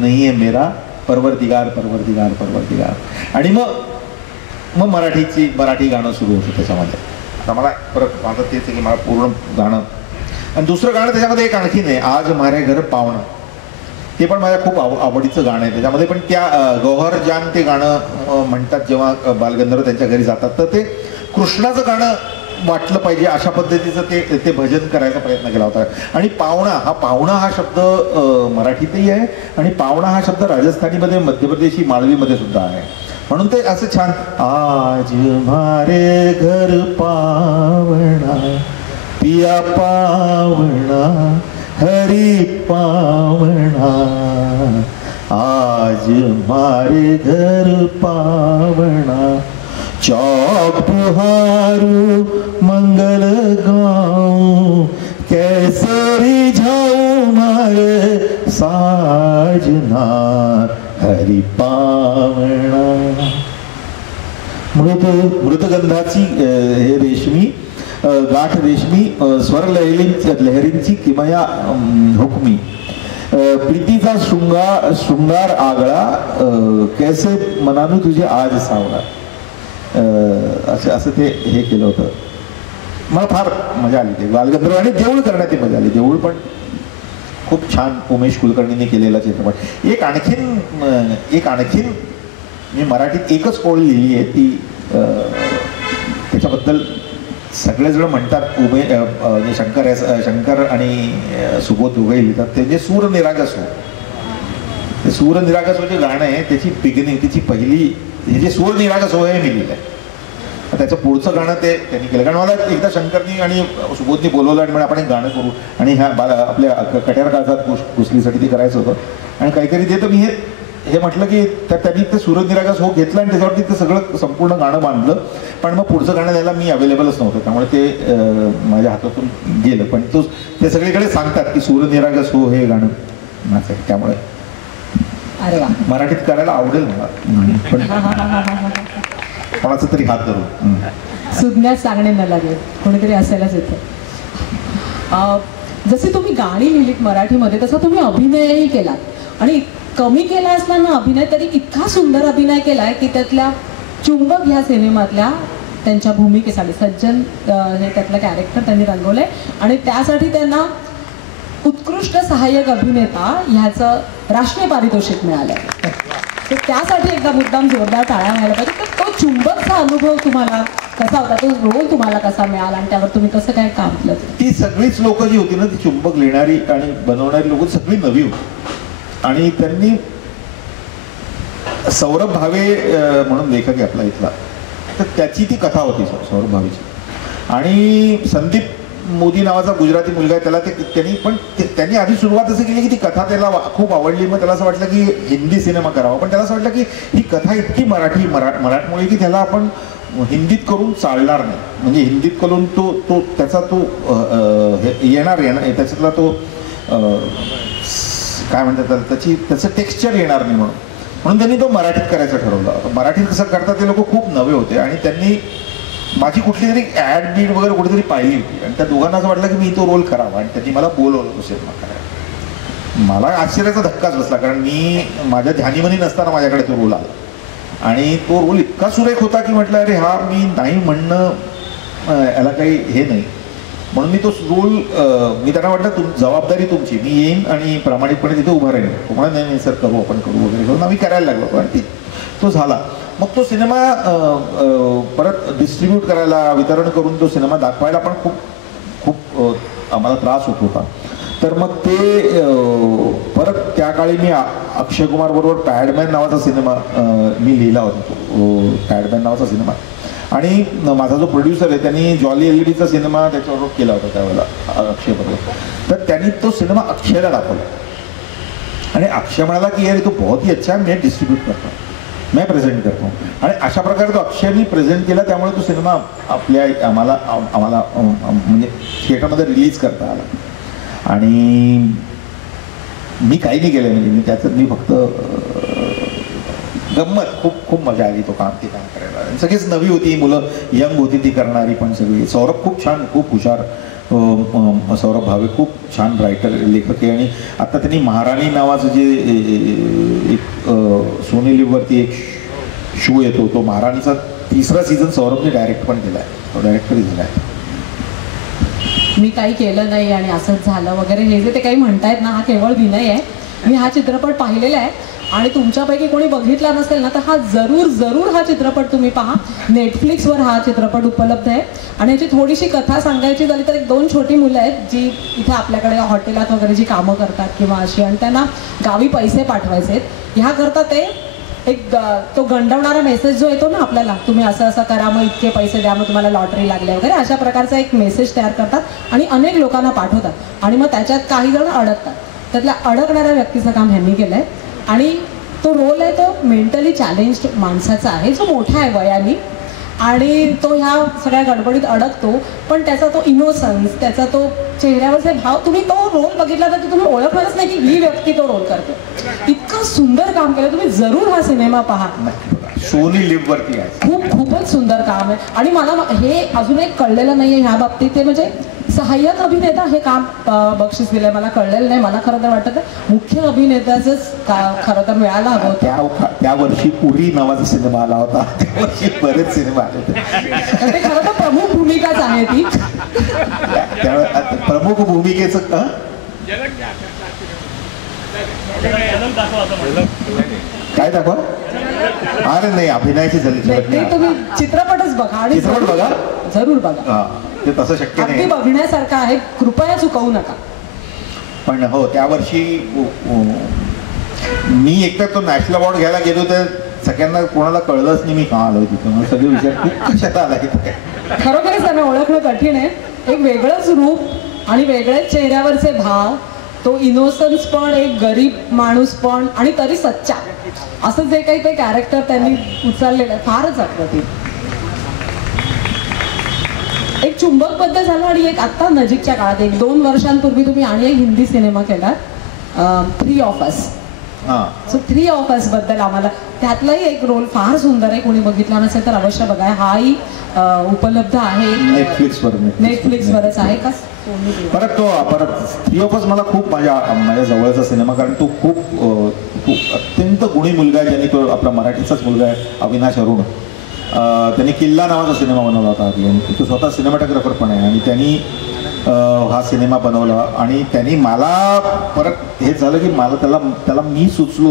नहीं है मेरा, परवरदिगार परवरदिगार परवरदिगार. आणि मग मराठी गाणं सुरू होतं त्याच्यामध्ये. आता मला परत माझं तेच आहे की मला पूर्ण गाणं. आणि दुसरं गाणं त्याच्यामध्ये एक आणखीन आहे, आज मारे घर पावणं. ते पण माझ्या खूप आवडीचं गाणं आहे. त्याच्यामध्ये पण त्या गौहर जान ते गाणं म्हणतात जेव्हा बालगंधर्व त्यांच्या घरी जातात, तर ते कृष्णाचं गाणं वाटलं पाहिजे अशा पद्धतीचं ते भजन करायचा प्रयत्न केला होता. आणि पावणा हा शब्द मराठीतही आहे आणि पावणा हा शब्द राजस्थानीमध्ये, मध्य प्रदेशी, माळवीमध्ये सुद्धा आहे. म्हणून ते असं छान, आज मारे घर पावणा, पिया पावणा, हरी पावणा, आज मारे घर पावणा, चौक पुहारू मंगल गाऊं, कैसे रिझाऊं मारे साजना, हरी पावणा. मृतगंधाची हे रेशमी गाठ, रेशमी स्वर लहरींची किमया हुकमी, प्रीतीचा शृंगार आगळा, कैसे मनानू तुझे आज सावळा. असं ते हे केलं होतं. मला फार मजा आली ते बालगंधर्व. आणि देऊळ करण्यात ती मजा आली. देऊळ पण खूप छान उमेश कुलकर्णींनी केलेला चित्रपट. एक आणखीन मी मराठीत एकच ओळ लिहिली आहे, ती त्याच्याबद्दल सगळेजण म्हणतात शंकर आणि सुबोध दोघे लिहितात, ते जे सूर निरागस हो. ते सूर निरागस हो जे गाणं आहे त्याची बिगिनिंग, तिची पहिली, हे जे सूर निरागस हो हे मी लिहिलंय. त्याचं पुढचं गाणं ते त्यांनी केलं. कारण मला एकदा शंकरनी आणि सुबोधनी बोलवलं आणि म्हणजे आपण एक गाणं करू आणि ह्या आपल्या कट्यार काळजात कुसलीसाठी ते करायचं होतं आणि काहीतरी ते. तर मी हे हे म्हटलं की त्यांनी ते सूरज निरागस हो घेतलं आणि त्याच्यावरती ते सगळं संपूर्ण गाणं बांधलं. पण मग पुढचं गाणं द्यायला मी अवेलेबलच नव्हतं, त्यामुळे ते माझ्या हातातून गेलं. पण ते सगळीकडे सांगतात की सूरज निरागस हो हे गाणं नाचेल, त्यामुळे अरे वा, मराठीत करायला आवडेल मला, पण कोणाचा तरी हात धरून सुज्ञात सांगणे न लागेल, कोणीतरी असायलाच येतं. जसे तुम्ही गाणी लिहिलीत मराठीमध्ये तसा तुम्ही अभिनयही केला, आणि कमी केला असला ना अभिनय तरी इतका सुंदर अभिनय केलाय की त्यातल्या चुंबक ह्या सिनेमातल्या त्यांच्या भूमिकेसाठी सज्जन हे त्यातलं कॅरेक्टर त्यांनी रंगवलंय, आणि त्यासाठी त्यांना उत्कृष्ट सहाय्यक अभिनेता ह्याचं राष्ट्रीय पारितोषिक मिळालंय. तर त्यासाठी एकदा मुद्दाम जोरदार टाळ्या व्हायला पाहिजे. तर तो चुंबकचा अनुभव तुम्हाला कसा होता, तो रोल तुम्हाला कसा मिळाला आणि त्यावर तुम्ही कसं काय काम केलं? ती सगळीच लोक जी होती ना, ती चुंबक लिहिणारी आणि बनवणारी लोक सगळी नवी होती. आणि त्यांनी सौरभ भावे म्हणून लेखक आहे आपला इथला, तर त्याची ती कथा होती सौरभ भावेची. आणि संदीप मोदी नावाचा गुजराती मुलगा आहे, त्याला त्यांनी आधी सुरुवात असं केली की ती कथा त्याला खूप आवडली. मग त्याला असं वाटलं की हिंदी सिनेमा करावा, पण त्याला असं वाटलं की ही कथा इतकी मराठमोळी की त्याला आपण हिंदीत करून चालणार नाही, म्हणजे हिंदीत करून त्याचा येणार त्याच्यातला तो काय म्हणतात त्याचं टेक्स्चर येणार नाही, म्हणून त्यांनी तो मराठीत करायचं ठरवलं. मराठीत कसं करतात ते लोक खूप नवे होते, आणि त्यांनी माझी कुठली तरी ॲड बीड वगैरे कुठेतरी पाहिली होती, आणि त्या दोघांना असं वाटलं की मी तो रोल करावा, आणि त्यांनी मला बोलवलं तो सिनेमा करायला. मला आश्चर्याचा धक्काच बसला, कारण मी माझ्या ध्यानीमनी नसताना माझ्याकडे तो रोल आला, आणि तो रोल इतका सुरेख होता की म्हटलं अरे हा मी नाही म्हणणं याला काही हे नाही, म्हणून मी तो रोल मी त्यांना वाटलं जबाबदारी तुमची, मी येईन आणि प्रामाणिकपणे तिथे उभा राहीन. तुम्हाला नाही सर करू आपण करू वगैरे करून आम्ही करायला लागलो, आणि तो झाला. मग तो सिनेमा परत डिस्ट्रीब्यूट करायला, वितरण करून तो सिनेमा दाखवायला पण खूप आम्हाला त्रास होत होता. तर मग ते परत त्या काळी मी अक्षय कुमार बरोबर पॅडमॅन नावाचा सिनेमा मी लिहिला होता, पॅडमॅन नावाचा सिनेमा. आणि माझा जो प्रोड्युसर आहे त्यांनी जॉली एलईडीचा सिनेमा त्याच्याबरोबर केला होता त्यावेळेला अक्षय बरोबर. तर त्यांनी तो सिनेमा अक्षयला दाखवला, आणि अक्षय म्हणाला की यार तो बहुत ही अच्छा मैं डिस्ट्रीब्यूट करतो, मैं प्रेझेंट करतो. आणि अशा प्रकारे तो अक्षयनी प्रेझेंट केला, त्यामुळे तो सिनेमा आम्हाला म्हणजे थिएटरमध्ये रिलीज करता आला. आणि मी काही नाही केलं, म्हणजे त्याचं मी फक्त गंमत, खूप मजा आली ते काम करायला. सगळीच नवी होती, मुलं यंग होती ती करणारी पण सगळी. सौरभ खूप छान, खूप हुशार, सौरभ भावे खूप छान रायटर लेखक आहे. आणि आता त्यांनी महाराणी नावाचं जे एक सोनी लिव्हवरती एक शो येतो, तो महाराणीचा 3रा सीझन सौरभने डायरेक्ट पण केला आहे, तो डायरेक्टरही झाला आहे. मी काही केलं नाही आणि असंच झालं वगैरे हे जे ते काही म्हणतायत ना, हा केवळ विनय आहे. मी हा चित्रपट पाहिलेला आहे, आणि तुमच्यापैकी कोणी बघितला नसेल ना तर हा जरूर हा चित्रपट तुम्ही पहा. नेटफ्लिक्सवर हा चित्रपट उपलब्ध आहे. आणि याची थोडीशी कथा सांगायची झाली तर 2 छोटी मुलं आहेत जी इथे आपल्याकडे हॉटेलात वगैरे जी कामं करतात किंवा अशी, आणि त्यांना गावी पैसे पाठवायचे आहेत. ह्याकरता ते एक तो गंडवणारा मेसेज जो येतो ना आपल्याला, तुम्ही असं करा मग इतके पैसे द्या, मग तुम्हाला लॉटरी लागले वगैरे, अशा प्रकारचा एक मेसेज तयार करतात आणि अनेक लोकांना पाठवतात. आणि मग त्याच्यात काही जण अडकतात. त्यातल्या अडकणाऱ्या व्यक्तीचं काम ह्यांनी केलं आहे. आणि तो रोल आहे तो मेंटली चॅलेंज्ड माणसाचा आहे, जो मोठा आहे वयाने, आणि तो ह्या सगळ्या गडबडीत अडकतो. पण त्याचा तो इनोसन्स, त्याचा तो चेहऱ्यावरचे भाव, तुम्ही तो रोल बघितला तर तुम्ही ओळखणारच नाही की ही व्यक्ती तो रोल करते. इतकं सुंदर काम केलं. तुम्ही जरूर हा सिनेमा पहा, सोनी लिव्हवरती आहे. खूपच सुंदर काम आहे. आणि मला हे अजून एक कळलेलं नाही आहे ह्या बाबतीत, ते म्हणजे सहाय्यक अभिनेता हे काम बक्षीस दिलंय, मला कळलेलं नाही. मला खरं तर वाटतं मुख्य अभिनेत्याचंच खरं तर मिळायला हवं होतं. त्या वर्षी पुरी नावाचा सिनेमा आला होता, त्या वर्षी बरेच सिनेमा आले होते. ते खरं तर प्रमुख भूमिकाच आहे ती. प्रमुख भूमिकेचं काय दाखवा? अरे नाही, अभिनयाची झाली ते तुम्ही चित्रपटच बघा, आणि चित्रपट बघा, जरूर बघा. ते तसं शक्य नाही, अगदी बघण्यासारखं आहे, कृपया चुकवू नका. पण हो, त्या वर्षी मी एकतर तो नॅशनल अवॉर्ड घ्यायला गेलो तर सगळ्यांना कोणाला कळलंच नाही मी का आलोय तिथं. सगळे विचार कशात आला तिथे. खरोखरच त्यांना ओळखणं कठीण आहे. एक वेगळंच रूप आणि वेगळेच चेहऱ्यावरचे भाव तो इनोसन्स पण, एक गरीब माणूस पण, आणि तरी सच्चा, असं जे काही ते कॅरेक्टर त्यांनी उचललेलं फारच अप्रतिम. एक चुंबक बद्दल झालं, आणि एक आत्ता नजीकच्या काळात 1-2 वर्षांपूर्वी तुम्ही आणि एक हिंदी सिनेमा केला, 3 of us. So 3 of us बद्दल आम्हाला त्यातलाही एक रोल फार सुंदर आहे. कोणी बघितला नसेल तर अवश्य बघा. हाही उपलब्ध आहे नेटफ्लिक्सवरच आहे का. परत 3 ऑफ अस मला खूप माझ्या जवळचा सिनेमा, कारण तो खूप अत्यंत गुणी मुलगा आहे, ज्याने तो आपला मराठीचाच मुलगा आहे अविनाश अरुण. त्यांनी किल्ला नावाचा सिनेमा बनवला होता आधी, आणि तो स्वतः सिनेमॅटोग्राफर पण आहे, आणि त्यांनी हा सिनेमा बनवला. आणि त्यांनी मला परत हेच झालं की मला त्याला मी सुचलो,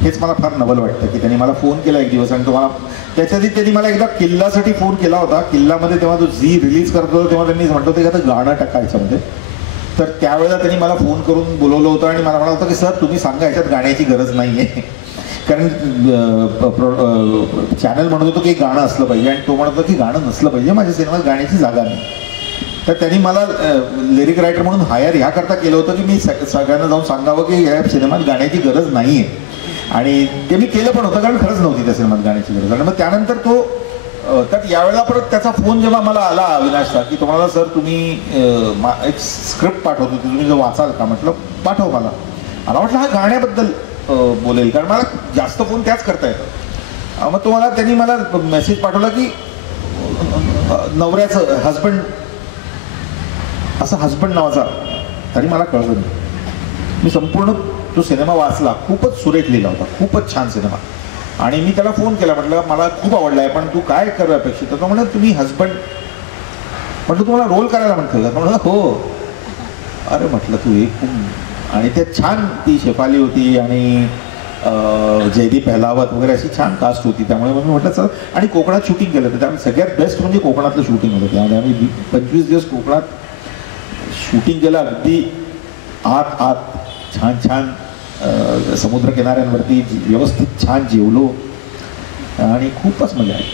हेच मला फार नवल वाटतं की त्यांनी मला फोन केला एक दिवस, आणि तुम्हाला त्याच्या आधी त्यांनी मला एकदा किल्लासाठी फोन केला होता. किल्लामध्ये तेव्हा तो झी रिलीज करत होता, तेव्हा त्यांनी म्हणत होते की आता गाणं टाकायचं मध्ये. तर त्यावेळेला त्यांनी मला फोन करून बोलवलं होतं, आणि मला म्हणालं होतं की सर तुम्ही सांगा, ह्याच्यात गाण्याची गरज नाही आहे, कारण चॅनल म्हणत होतं की गाणं असलं पाहिजे, आणि तो म्हणत होता की गाणं नसलं पाहिजे, माझ्या सिनेमात गाण्याची जागा नाही. तर त्यांनी मला लिरिक रायटर म्हणून हायर ह्याकरता केलं होतं की मी सगळ्यांना जाऊन सांगावं की ह्या सिनेमात गाण्याची गरज नाही आहे. आणि ते मी केलं पण होतं, कारण खरंच नव्हती त्या सिनेमात गाण्याची गरज. आणि मग त्यानंतर तर यावेळेला परत त्याचा फोन जेव्हा मला आला अविनाशचा की तुम्हाला सर तुम्ही एक स्क्रिप्ट पाठवतो, तुम्ही जो वाचाल का. म्हटलं पाठव मला वाटलं हा गाण्याबद्दल बोलेल, कारण मला जास्त फोन त्याच करता येतं. मग त्यांनी मला मेसेज पाठवला की नवऱ्याचं हजबंड, असं हजबंड नावाचा, तरी मला कळलं नाही. मी संपूर्ण तो सिनेमा वाचला, खूपच सुरेख लिहिला होता, खूपच छान सिनेमा. आणि मी त्याला फोन केला, म्हटलं मला खूप आवडला आहे, पण तू काय करू अपेक्षित. तो म्हणलं तुम्ही हजबंड, म्हटलं तुम्हाला रोल करायला म्हटलं. म्हणलं हो. अरे म्हटलं तू एक खूप, आणि त्यात छान ती शेफाली होती, आणि जयदीप अहलावत वगैरे अशी छान कास्ट होती. त्यामुळे मी म्हटलं चल. आणि कोकणात शूटिंग केलं होतं, त्यामुळे सगळ्यात बेस्ट म्हणजे कोकणातलं शूटिंग होतं. त्यामुळे आम्ही 25 दिवस कोकणात शूटिंग केलं, अगदी आत छान समुद्र किनाऱ्यांवरती व्यवस्थित छान जेवलो, आणि खूपच मजा आली.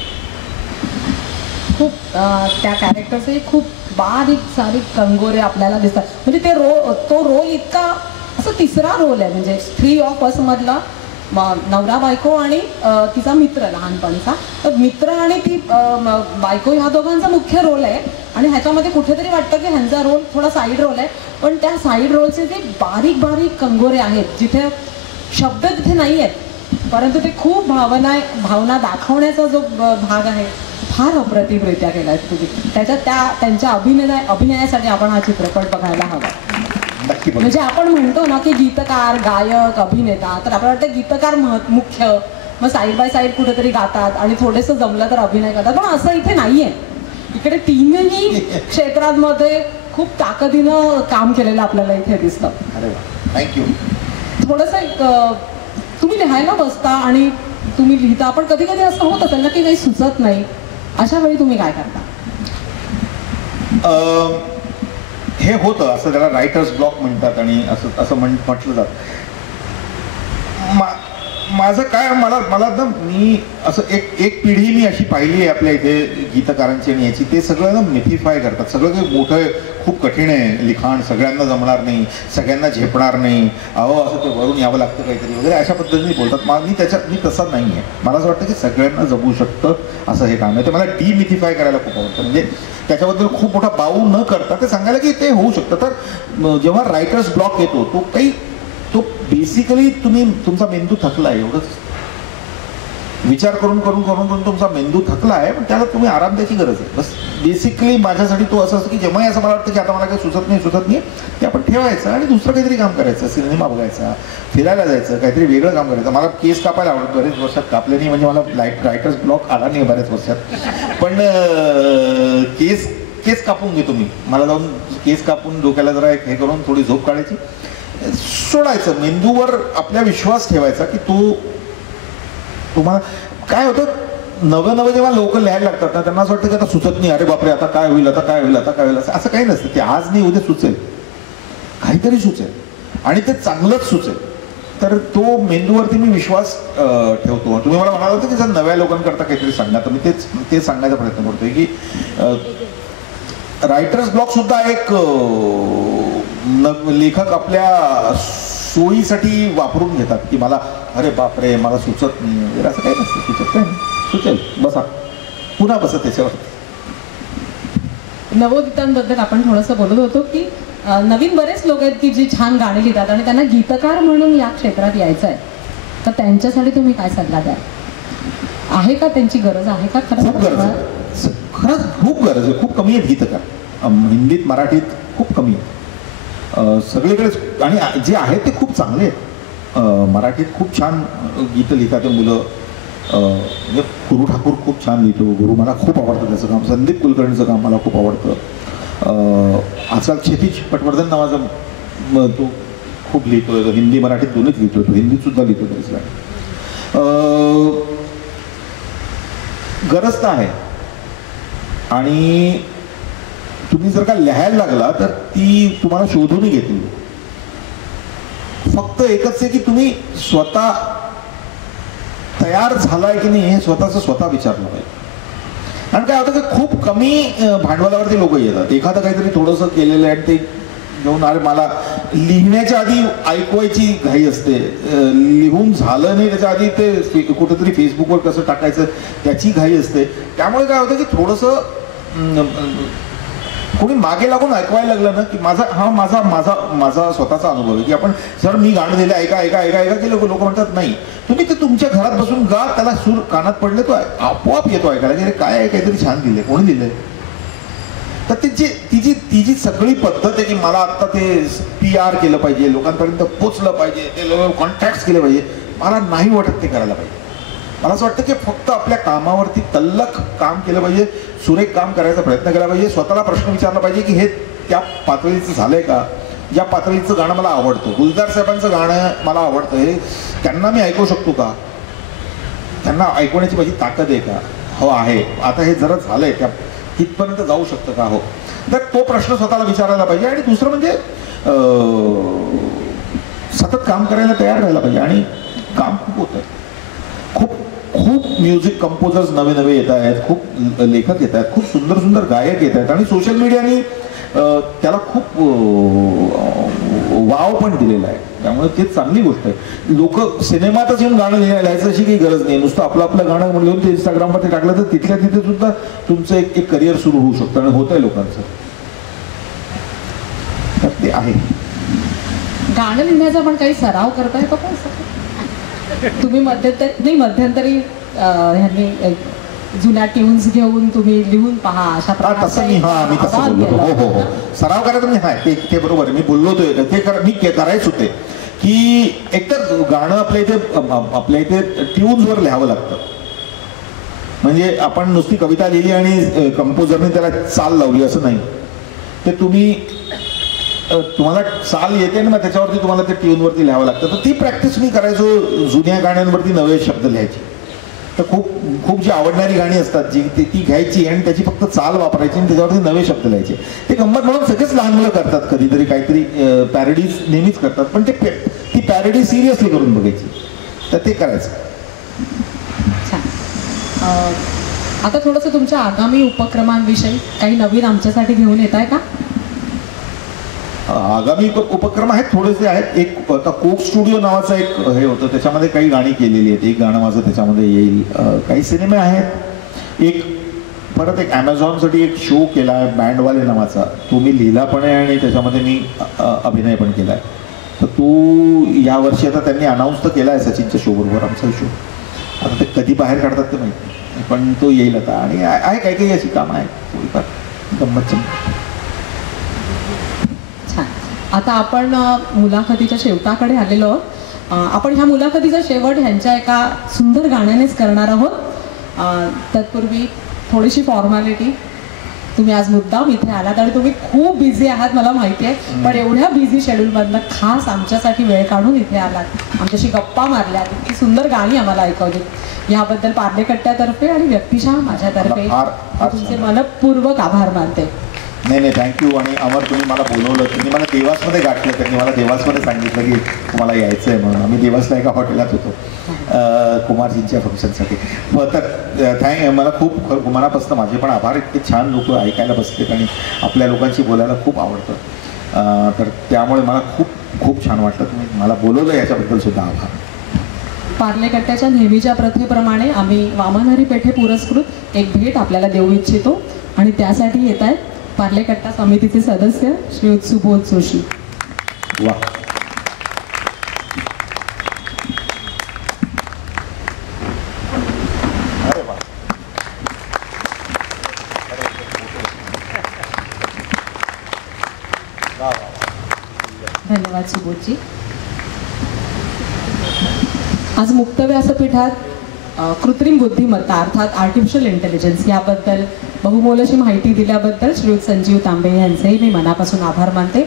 खूप त्या कॅरेक्टरचे खूप बारीक सारीक कंगोरे आपल्याला दिसतात. म्हणजे तो रोल इतका असं तिसरा रोल आहे, म्हणजे 3 ऑफ अस मधला नवरा बायको आणि तिचा मित्र लहानपणीचा. तर मित्र आणि ती बायको ह्या दोघांचा मुख्य रोल आहे, आणि ह्याच्यामध्ये कुठेतरी वाटतं की ह्यांचा रोल थोडा साईड रोल आहे. पण त्या साईड रोलचे जे बारीक बारीक कंगोरे आहेत, जिथे शब्द तिथे नाही आहेत, परंतु ते खूप भावना दाखवण्याचा जो भाग आहे फार अप्रतिमरित्या केला आहे तुम्ही. त्यांच्या अभिनयासाठी आपण हा चित्रपट बघायला हवा. म्हणजे आपण म्हणतो ना की गीतकार, गायक, अभिनेता, तर आपल्याला वाटतं गीतकार मुख्य, मग साईड बाय साईड कुठेतरी गातात आणि थोडंसं जमलं तर अभिनय करतात. पण असं इथे नाहीये. इकडे तीनही क्षेत्रांमध्ये खूप ताकदीनं काम केलेलं आपल्याला इथे दिसतं. थँक्यू. थोडंसं तुम्ही लिहायला बसता आणि तुम्ही लिहिता, पण कधी कधी असं होत असेल ना की काही सुचत नाही, अशा वेळी तुम्ही काय करता? हे होतं, असं त्याला रायटर्स ब्लॉक म्हणतात, आणि असं म्हटलं जातं. माझं काय, मला ना, मी असं एक पिढी मी अशी पाहिली आहे आपल्या इथे गीतकारांची आणि याची, ते सगळं ना मिथिफाय करतात. सगळं काही मोठं खूप कठीण आहे लिखाण, सगळ्यांना जमणार नाही, सगळ्यांना झेपणार नाही, असं ते वरून यावं लागतं काहीतरी वगैरे अशा पद्धतीने बोलतात. मी तसा नाही आहे. मला असं वाटतं की सगळ्यांना जमू शकतं असं हे काम आहे. ते मला डिमिथिफाय करायला खूप आवडतं, म्हणजे त्याच्याबद्दल खूप मोठा बाऊ न करता ते सांगायला की ते होऊ शकतं. तर जेव्हा रायटर्स ब्लॉक येतो तो बेसिकली तुमचा मेंदू थकला आहे, एवढंच. विचार करून तुमचा मेंदू थकला आहे, पण त्याला तुम्ही आराम द्यायची गरज आहे. बस बेसिकली माझ्यासाठी तो असं असतं की जेव्हाही असं मला वाटतं की आता मला काही सुचत नाही, ते आपण ठेवायचं आणि दुसरं काहीतरी काम करायचं, सिनेमा बघायचा, फिरायला जायचं, काहीतरी वेगळं काम करायचं. मला केस कापायला आवडतं, बरेच वर्षात कापले नाही, म्हणजे मला रायटर्स ब्लॉक आला नाही बऱ्याच वर्षात. पण केस कापून घेतो मी. मला जाऊन केस कापून डोक्याला जरा हे करून थोडी झोप काढायची, सोडायचं. मेंदूवर आपला विश्वास ठेवायचा की तुम्हाला काय होतं, नवं जेव्हा लोक लिहायला लागतात ना, त्यांना असं वाटतं की आता सुचत नाही, अरे बापरे आता काय होईल असं काही नसतं. ते आज नाही उद्या सुचेल, काहीतरी सुचेल, आणि ते चांगलंच सुचेल. तर तो मेंदूवरती मी विश्वास ठेवतो. तुम्ही मला म्हणाल होतं की जर नव्या लोकांकरता काहीतरी सांगा, तर मी तेच सांगायचा प्रयत्न करतोय की रायटर्स ब्लॉक सुद्धा एक लेखक आपल्या सोयीसाठी वापरून घेतात की मला अरे बापरे मला सुचत नाही वगैरे असं काही नसतं. सुचत काय नाही, सुचेल, बसा, पुन्हा बसा त्याच्यावर. नवोदितांबद्दल आपण थोडंसं बोलत होतो की नवीन बरेच लोक आहेत की जी छान गाणी लिहितात आणि त्यांना गीतकार म्हणून या क्षेत्रात यायचं आहे, तर त्यांच्यासाठी तुम्ही काय सल्ला द्याल? आहे का त्यांची गरज आहे का? खूप गरज आहे, खरंच खूप गरज आहे. खूप कमी आहेत गीतकार हिंदीत, मराठीत खूप कमी आहेत सगळीकडेच, आणि जे आहेत ते खूप चांगले आहेत. मराठीत खूप छान गीतं लिहितात ते मुलं. म्हणजे गुरु ठाकूर खूप छान लिहितो, गुरु मला खूप आवडतं त्याचं काम. संदीप कुलकर्णीचं काम मला खूप आवडतं. आजकाल क्षितिज पटवर्धन नावाचा तो खूप लिहितोय, हिंदी मराठीत दोन्हीच लिहितोय, तो हिंदीत सुद्धा लिहितो त्याच गाणी. गरज तर आहे, आणि तुम्ही जर का लिहायला लागला तर ती तुम्हाला शोधूनही घेतील. फक्त एकच आहे की तुम्ही स्वतः तयार झालाय की नाही हे स्वतः विचारलं पाहिजे. कारण काय होतं की खूप कमी भांडवलावरती लोक येतात. एखादं काहीतरी थोडंसं केलेलं आहे ते घेऊन, अरे मला लिहिण्याच्या आधी ऐकवायची घाई असते, लिहून झालं नाही त्याच्या आधी ते कुठेतरी फेसबुकवर कसं टाकायचं त्याची घाई असते. त्यामुळे काय होतं की थोडंसं कोणी मागे लागून ऐकवायला लागलं ना की माझा स्वतःचा अनुभव आहे की आपण सर मी गाणं दिलं ऐका की लोक म्हणतात नाही, तुम्ही ते तुमच्या घरात बसून गा, त्याला सूर कानात पडले तो आपोआप येतो ऐकायला की अरे काय आहे, काहीतरी छान दिलंय, कोणी दिलंय. तर ती जी सगळी पद्धत आहे की मला आता ते PR केलं पाहिजे, लोकांपर्यंत पोचलं पाहिजे, ते लोक कॉन्टॅक्ट केले पाहिजे, मला नाही वाटत ते करायला पाहिजे. मला असं वाटतं की फक्त आपल्या कामावरती तल्लख काम केलं पाहिजे, सुरेख काम करायचा प्रयत्न केला पाहिजे. स्वतःला प्रश्न विचारला पाहिजे की हे त्या पातळीचं झालंय का, ज्या पातळीचं गाणं मला आवडतं, गुलजार साहेबांचं गाणं मला आवडतं, हे त्यांना मी ऐकू शकतो का, त्यांना ऐकवण्याची माझी ताकद आहे का, हो आहे, आता हे जरा झालंय त्या तिथपर्यंत जाऊ शकतं का, हो. तर तो प्रश्न स्वतःला विचारायला पाहिजे. आणि दुसरं म्हणजे सतत काम करायला तयार राहायला पाहिजे. आणि काम खूप होतं, खूप म्युझिक कंपोजर्स नवे येत आहेत, खूप लेखक येत आहेत, खूप सुंदर गायक येत आहेत, आणि सोशल मीडियाने त्याला खूप वाव पण दिलेला आहे. त्यामुळे ते चांगली गोष्ट आहे. लोक सिनेमातच येऊन गाणं लिहायचं अशी काही गरज नाही. नुसतं आपलं गाणं घेऊन ते इंस्टाग्रामवर ते टाकलं तर तिथल्या तिथे सुद्धा तुमचं एक करिअर सुरू होऊ शकतं, आणि होत आहे लोकांचं. तर ते आहे. गाणं लिहिण्याचा पण काही सराव करताय का? तुम्ही मध्यंतरी ह्यांनी जुन्या ट्यून्स घेऊन तुम्ही लिहून पहा अशा प्रकारे. तसं मी तसं बोललो. हो सराव करायचं मी ते बरोबर आहे. मी बोललो होतो ते मी करायच होते की एकतर गाणं आपल्या इथे ट्यून्सवर लिहावं लागतं. म्हणजे आपण नुसती कविता लिहिली आणि कंपोजरने त्याला चाल लावली असं नाही. ते तुम्हाला चाल येते ना, त्याच्यावरती तुम्हाला ते ट्यूनवरती लिहावं लागतं. तर ती प्रॅक्टिस मी करायचो. जुन्या गाण्यांवरती नवे शब्द लिहायचे. तर खूप जी आवडणारी गाणी असतात जी ती घ्यायची आणि त्याची फक्त चाल वापरायची आणि त्याच्यावरती नवे शब्द लिहायचे. ते गंमत म्हणून सगळेच लहान मुलं करतात, कधीतरी काहीतरी पॅरडीज नेहमीच करतात, पण ती पॅरडी सिरियसली करून बघायची. तर ते करायचं. आता थोडंसं तुमच्या आगामी उपक्रमांविषयी काही नवीन आमच्यासाठी घेऊन येत आहे का? आगामी उपक्रम आहेत, थोडेसे आहेत. एक आता कोक स्टुडिओ नावाचं एक हे होतं, त्याच्यामध्ये काही गाणी केलेली आहेत. एक गाणं माझं त्याच्यामध्ये येईल. काही सिनेमे आहेत. परत एक ॲमेझॉनसाठी एक शो केला आहे बँडवाले नावाचा, तो मी लिहिला पण आहे आणि त्याच्यामध्ये मी अभिनय पण केला आहे. तर तो यावर्षी आता त्यांनी अनाऊन्स तर केला आहे सचिनच्या शोबरोबर आमचा शो. आता ते कधी बाहेर काढतात ते माहिती नाही, पण तो येईल आता. आणि आहे काही अशी कामं आहेत थोडीफार गंमत. आता आपण मुलाखतीच्या शेवटाकडे आलेलो आहोत. आपण ह्या मुलाखतीचा शेवट ह्यांच्या एका सुंदर गाण्यानेच करणार आहोत. तत्पूर्वी थोडीशी फॉर्मॅलिटी. तुम्ही आज मुद्दाम इथे आलात आणि तुम्ही खूप बिझी आहात मला माहिती आहे, पण एवढ्या बिझी शेड्यूलमधनं खास आमच्यासाठी वेळ काढून इथे आलात, आमच्याशी गप्पा मारल्या, इतकी सुंदर गाणी आम्हाला ऐकवली. याबद्दल पार्लेकट्ट्यातर्फे आणि व्यक्तिशः माझ्यातर्फे तुमचे मनपूर्वक आभार मानते. नाही थँक्यू. आणि अमर, तुम्ही मला बोलवलं, तुम्ही मला देवासमध्ये गाठलं. त्यांनी मला देवासमध्ये सांगितलं की तुम्हाला यायचं आहे म्हणून. आम्ही देवासला एका हॉटेलात होतो कुमारजींच्या फंक्शनसाठी. तर मला खूप मनापासून माझे पण आभार. इतके छान लोक ऐकायला बसलेत आणि आपल्या लोकांशी बोलायला खूप आवडतं. तर त्यामुळे मला खूप खूप छान वाटलं, तुम्ही मला बोलवलं याच्याबद्दल सुद्धा आभार. पार्ले कट्ट्याच्या नेहमीच्या प्रथेप्रमाणे आम्ही वामनहरी पेठे पुरस्कृत एक भेट आपल्याला देऊ इच्छितो आणि त्यासाठी येत आहेत पार्ले कट्टा समितीचे सदस्य श्री सुबोध जोशी. वा. अरे वा. धन्यवाद सुबोधजी. आज मुक्त व्यासपीठात कृत्रिम बुद्धिमत्ता अर्थात आर्टिफिशियल इंटेलिजन्स याबद्दल बहुमोलाची माहिती दिल्याबद्दल श्रीयुत संजीव तांबे यांचेही मी मनापासून आभार मानते.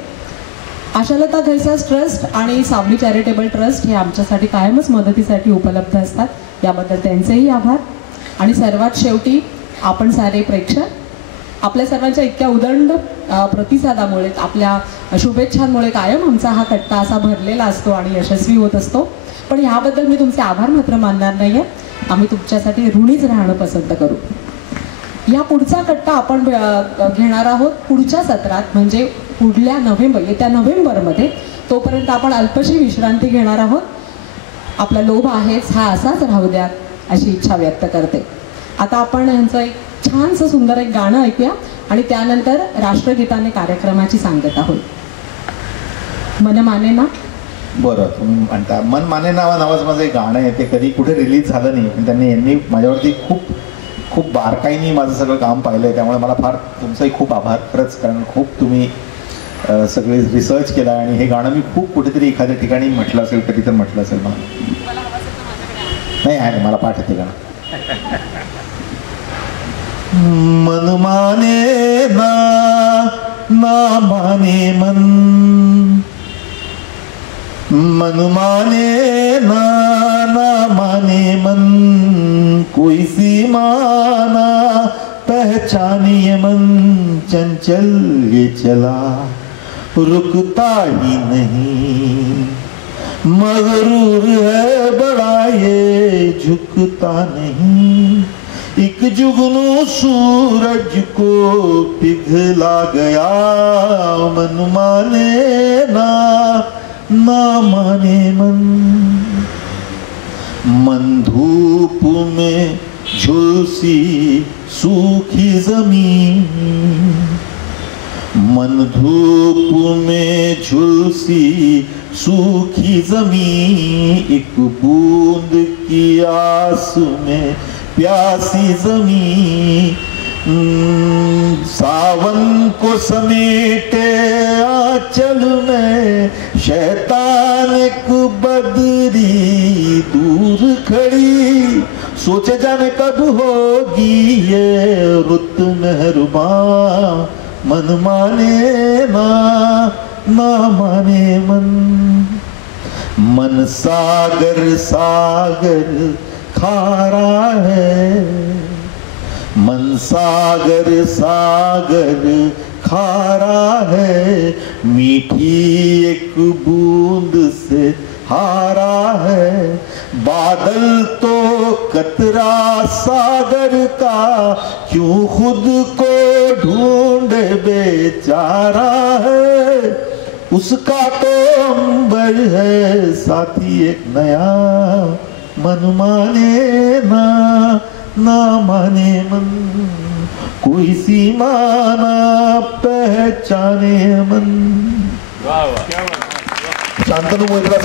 आशालता धैसास ट्रस्ट आणि सावली चॅरिटेबल ट्रस्ट हे आमच्यासाठी कायमच मदतीसाठी उपलब्ध असतात, याबद्दल त्यांचेही आभार. आणि सर्वात शेवटी आपण सारे प्रेक्षक, आपल्या सर्वांच्या इतक्या उदंड प्रतिसादामुळे, आपल्या शुभेच्छांमुळे कायम आमचा हा कट्टा असा भरलेला असतो आणि यशस्वी होत असतो. पण ह्याबद्दल मी तुमचे आभार मात्र मानणार नाही आहे. आम्ही तुमच्यासाठी ऋणीच राहणं पसंत करू. या पुढचा कट्टा आपण घेणार आहोत पुढच्या सत्रात, म्हणजे पुढल्या येत्या नोव्हेंबरमध्ये. तोपर्यंत आपण अल्पशी विश्रांती घेणार आहोत. आपला लोभ आहेच हा असाच राहू द्या अशी इच्छा व्यक्त करते. आता आपण यांचं एक छानसं सुंदर एक गाणं ऐकूया आणि त्यानंतर राष्ट्रगीताने कार्यक्रमाची सांगता होईल. मन माने ना. बरं, तुम्ही म्हणता मन माने नावा नावाचं माझं एक गाणं आहे, ते कधी कुठे रिलीज झालं नाही, पण यांनी माझ्यावरती खूप बारकाईने माझं सगळं काम पाहिलं आहे. त्यामुळे मला फार तुमचाही खूप आभार खरंच, कारण खूप तुम्ही सगळे रिसर्च केला आणि हे गाणं मी खूप कुठेतरी एखाद्या ठिकाणी म्हटलं असेल, कधी तर म्हटलं असेल. मला नाही आहे, मला पाठ येते गाणं. मन माने ना माने मन, मन माने ना माने मन, कोई सीमा ना पहचानिए मन, चंचल ये चला रुकता ही नहीं, मगरूर है बड़ा ये झुकता नहीं, एक जुगनू सूरज को पिघला गया, मन माने ना माने मन, मन धूप में झुलसी सूखी जमीन, मन धूप में झुलसी सूखी जमीन, एक बूंद की आस में प्यासी जमीन, सावन को समेटे आंचल में शैतान एक बदरी दूर खड़ी, सोचे जाने कब होगी ये रुत मेहरबान, मन माने ना माने मन, मन सागर सागर खारा है, मन सागर सागर खारा है, मीठी एक बूंद से हारा है, बादल तो कतरा सागर का क्यों खुद को ढूंढ बेचारा है, उसका तो अंबर है साथी एक नया, मन माने ना माने मन, कोई सीमा ना पहचाने मन. शांतनु मोहितला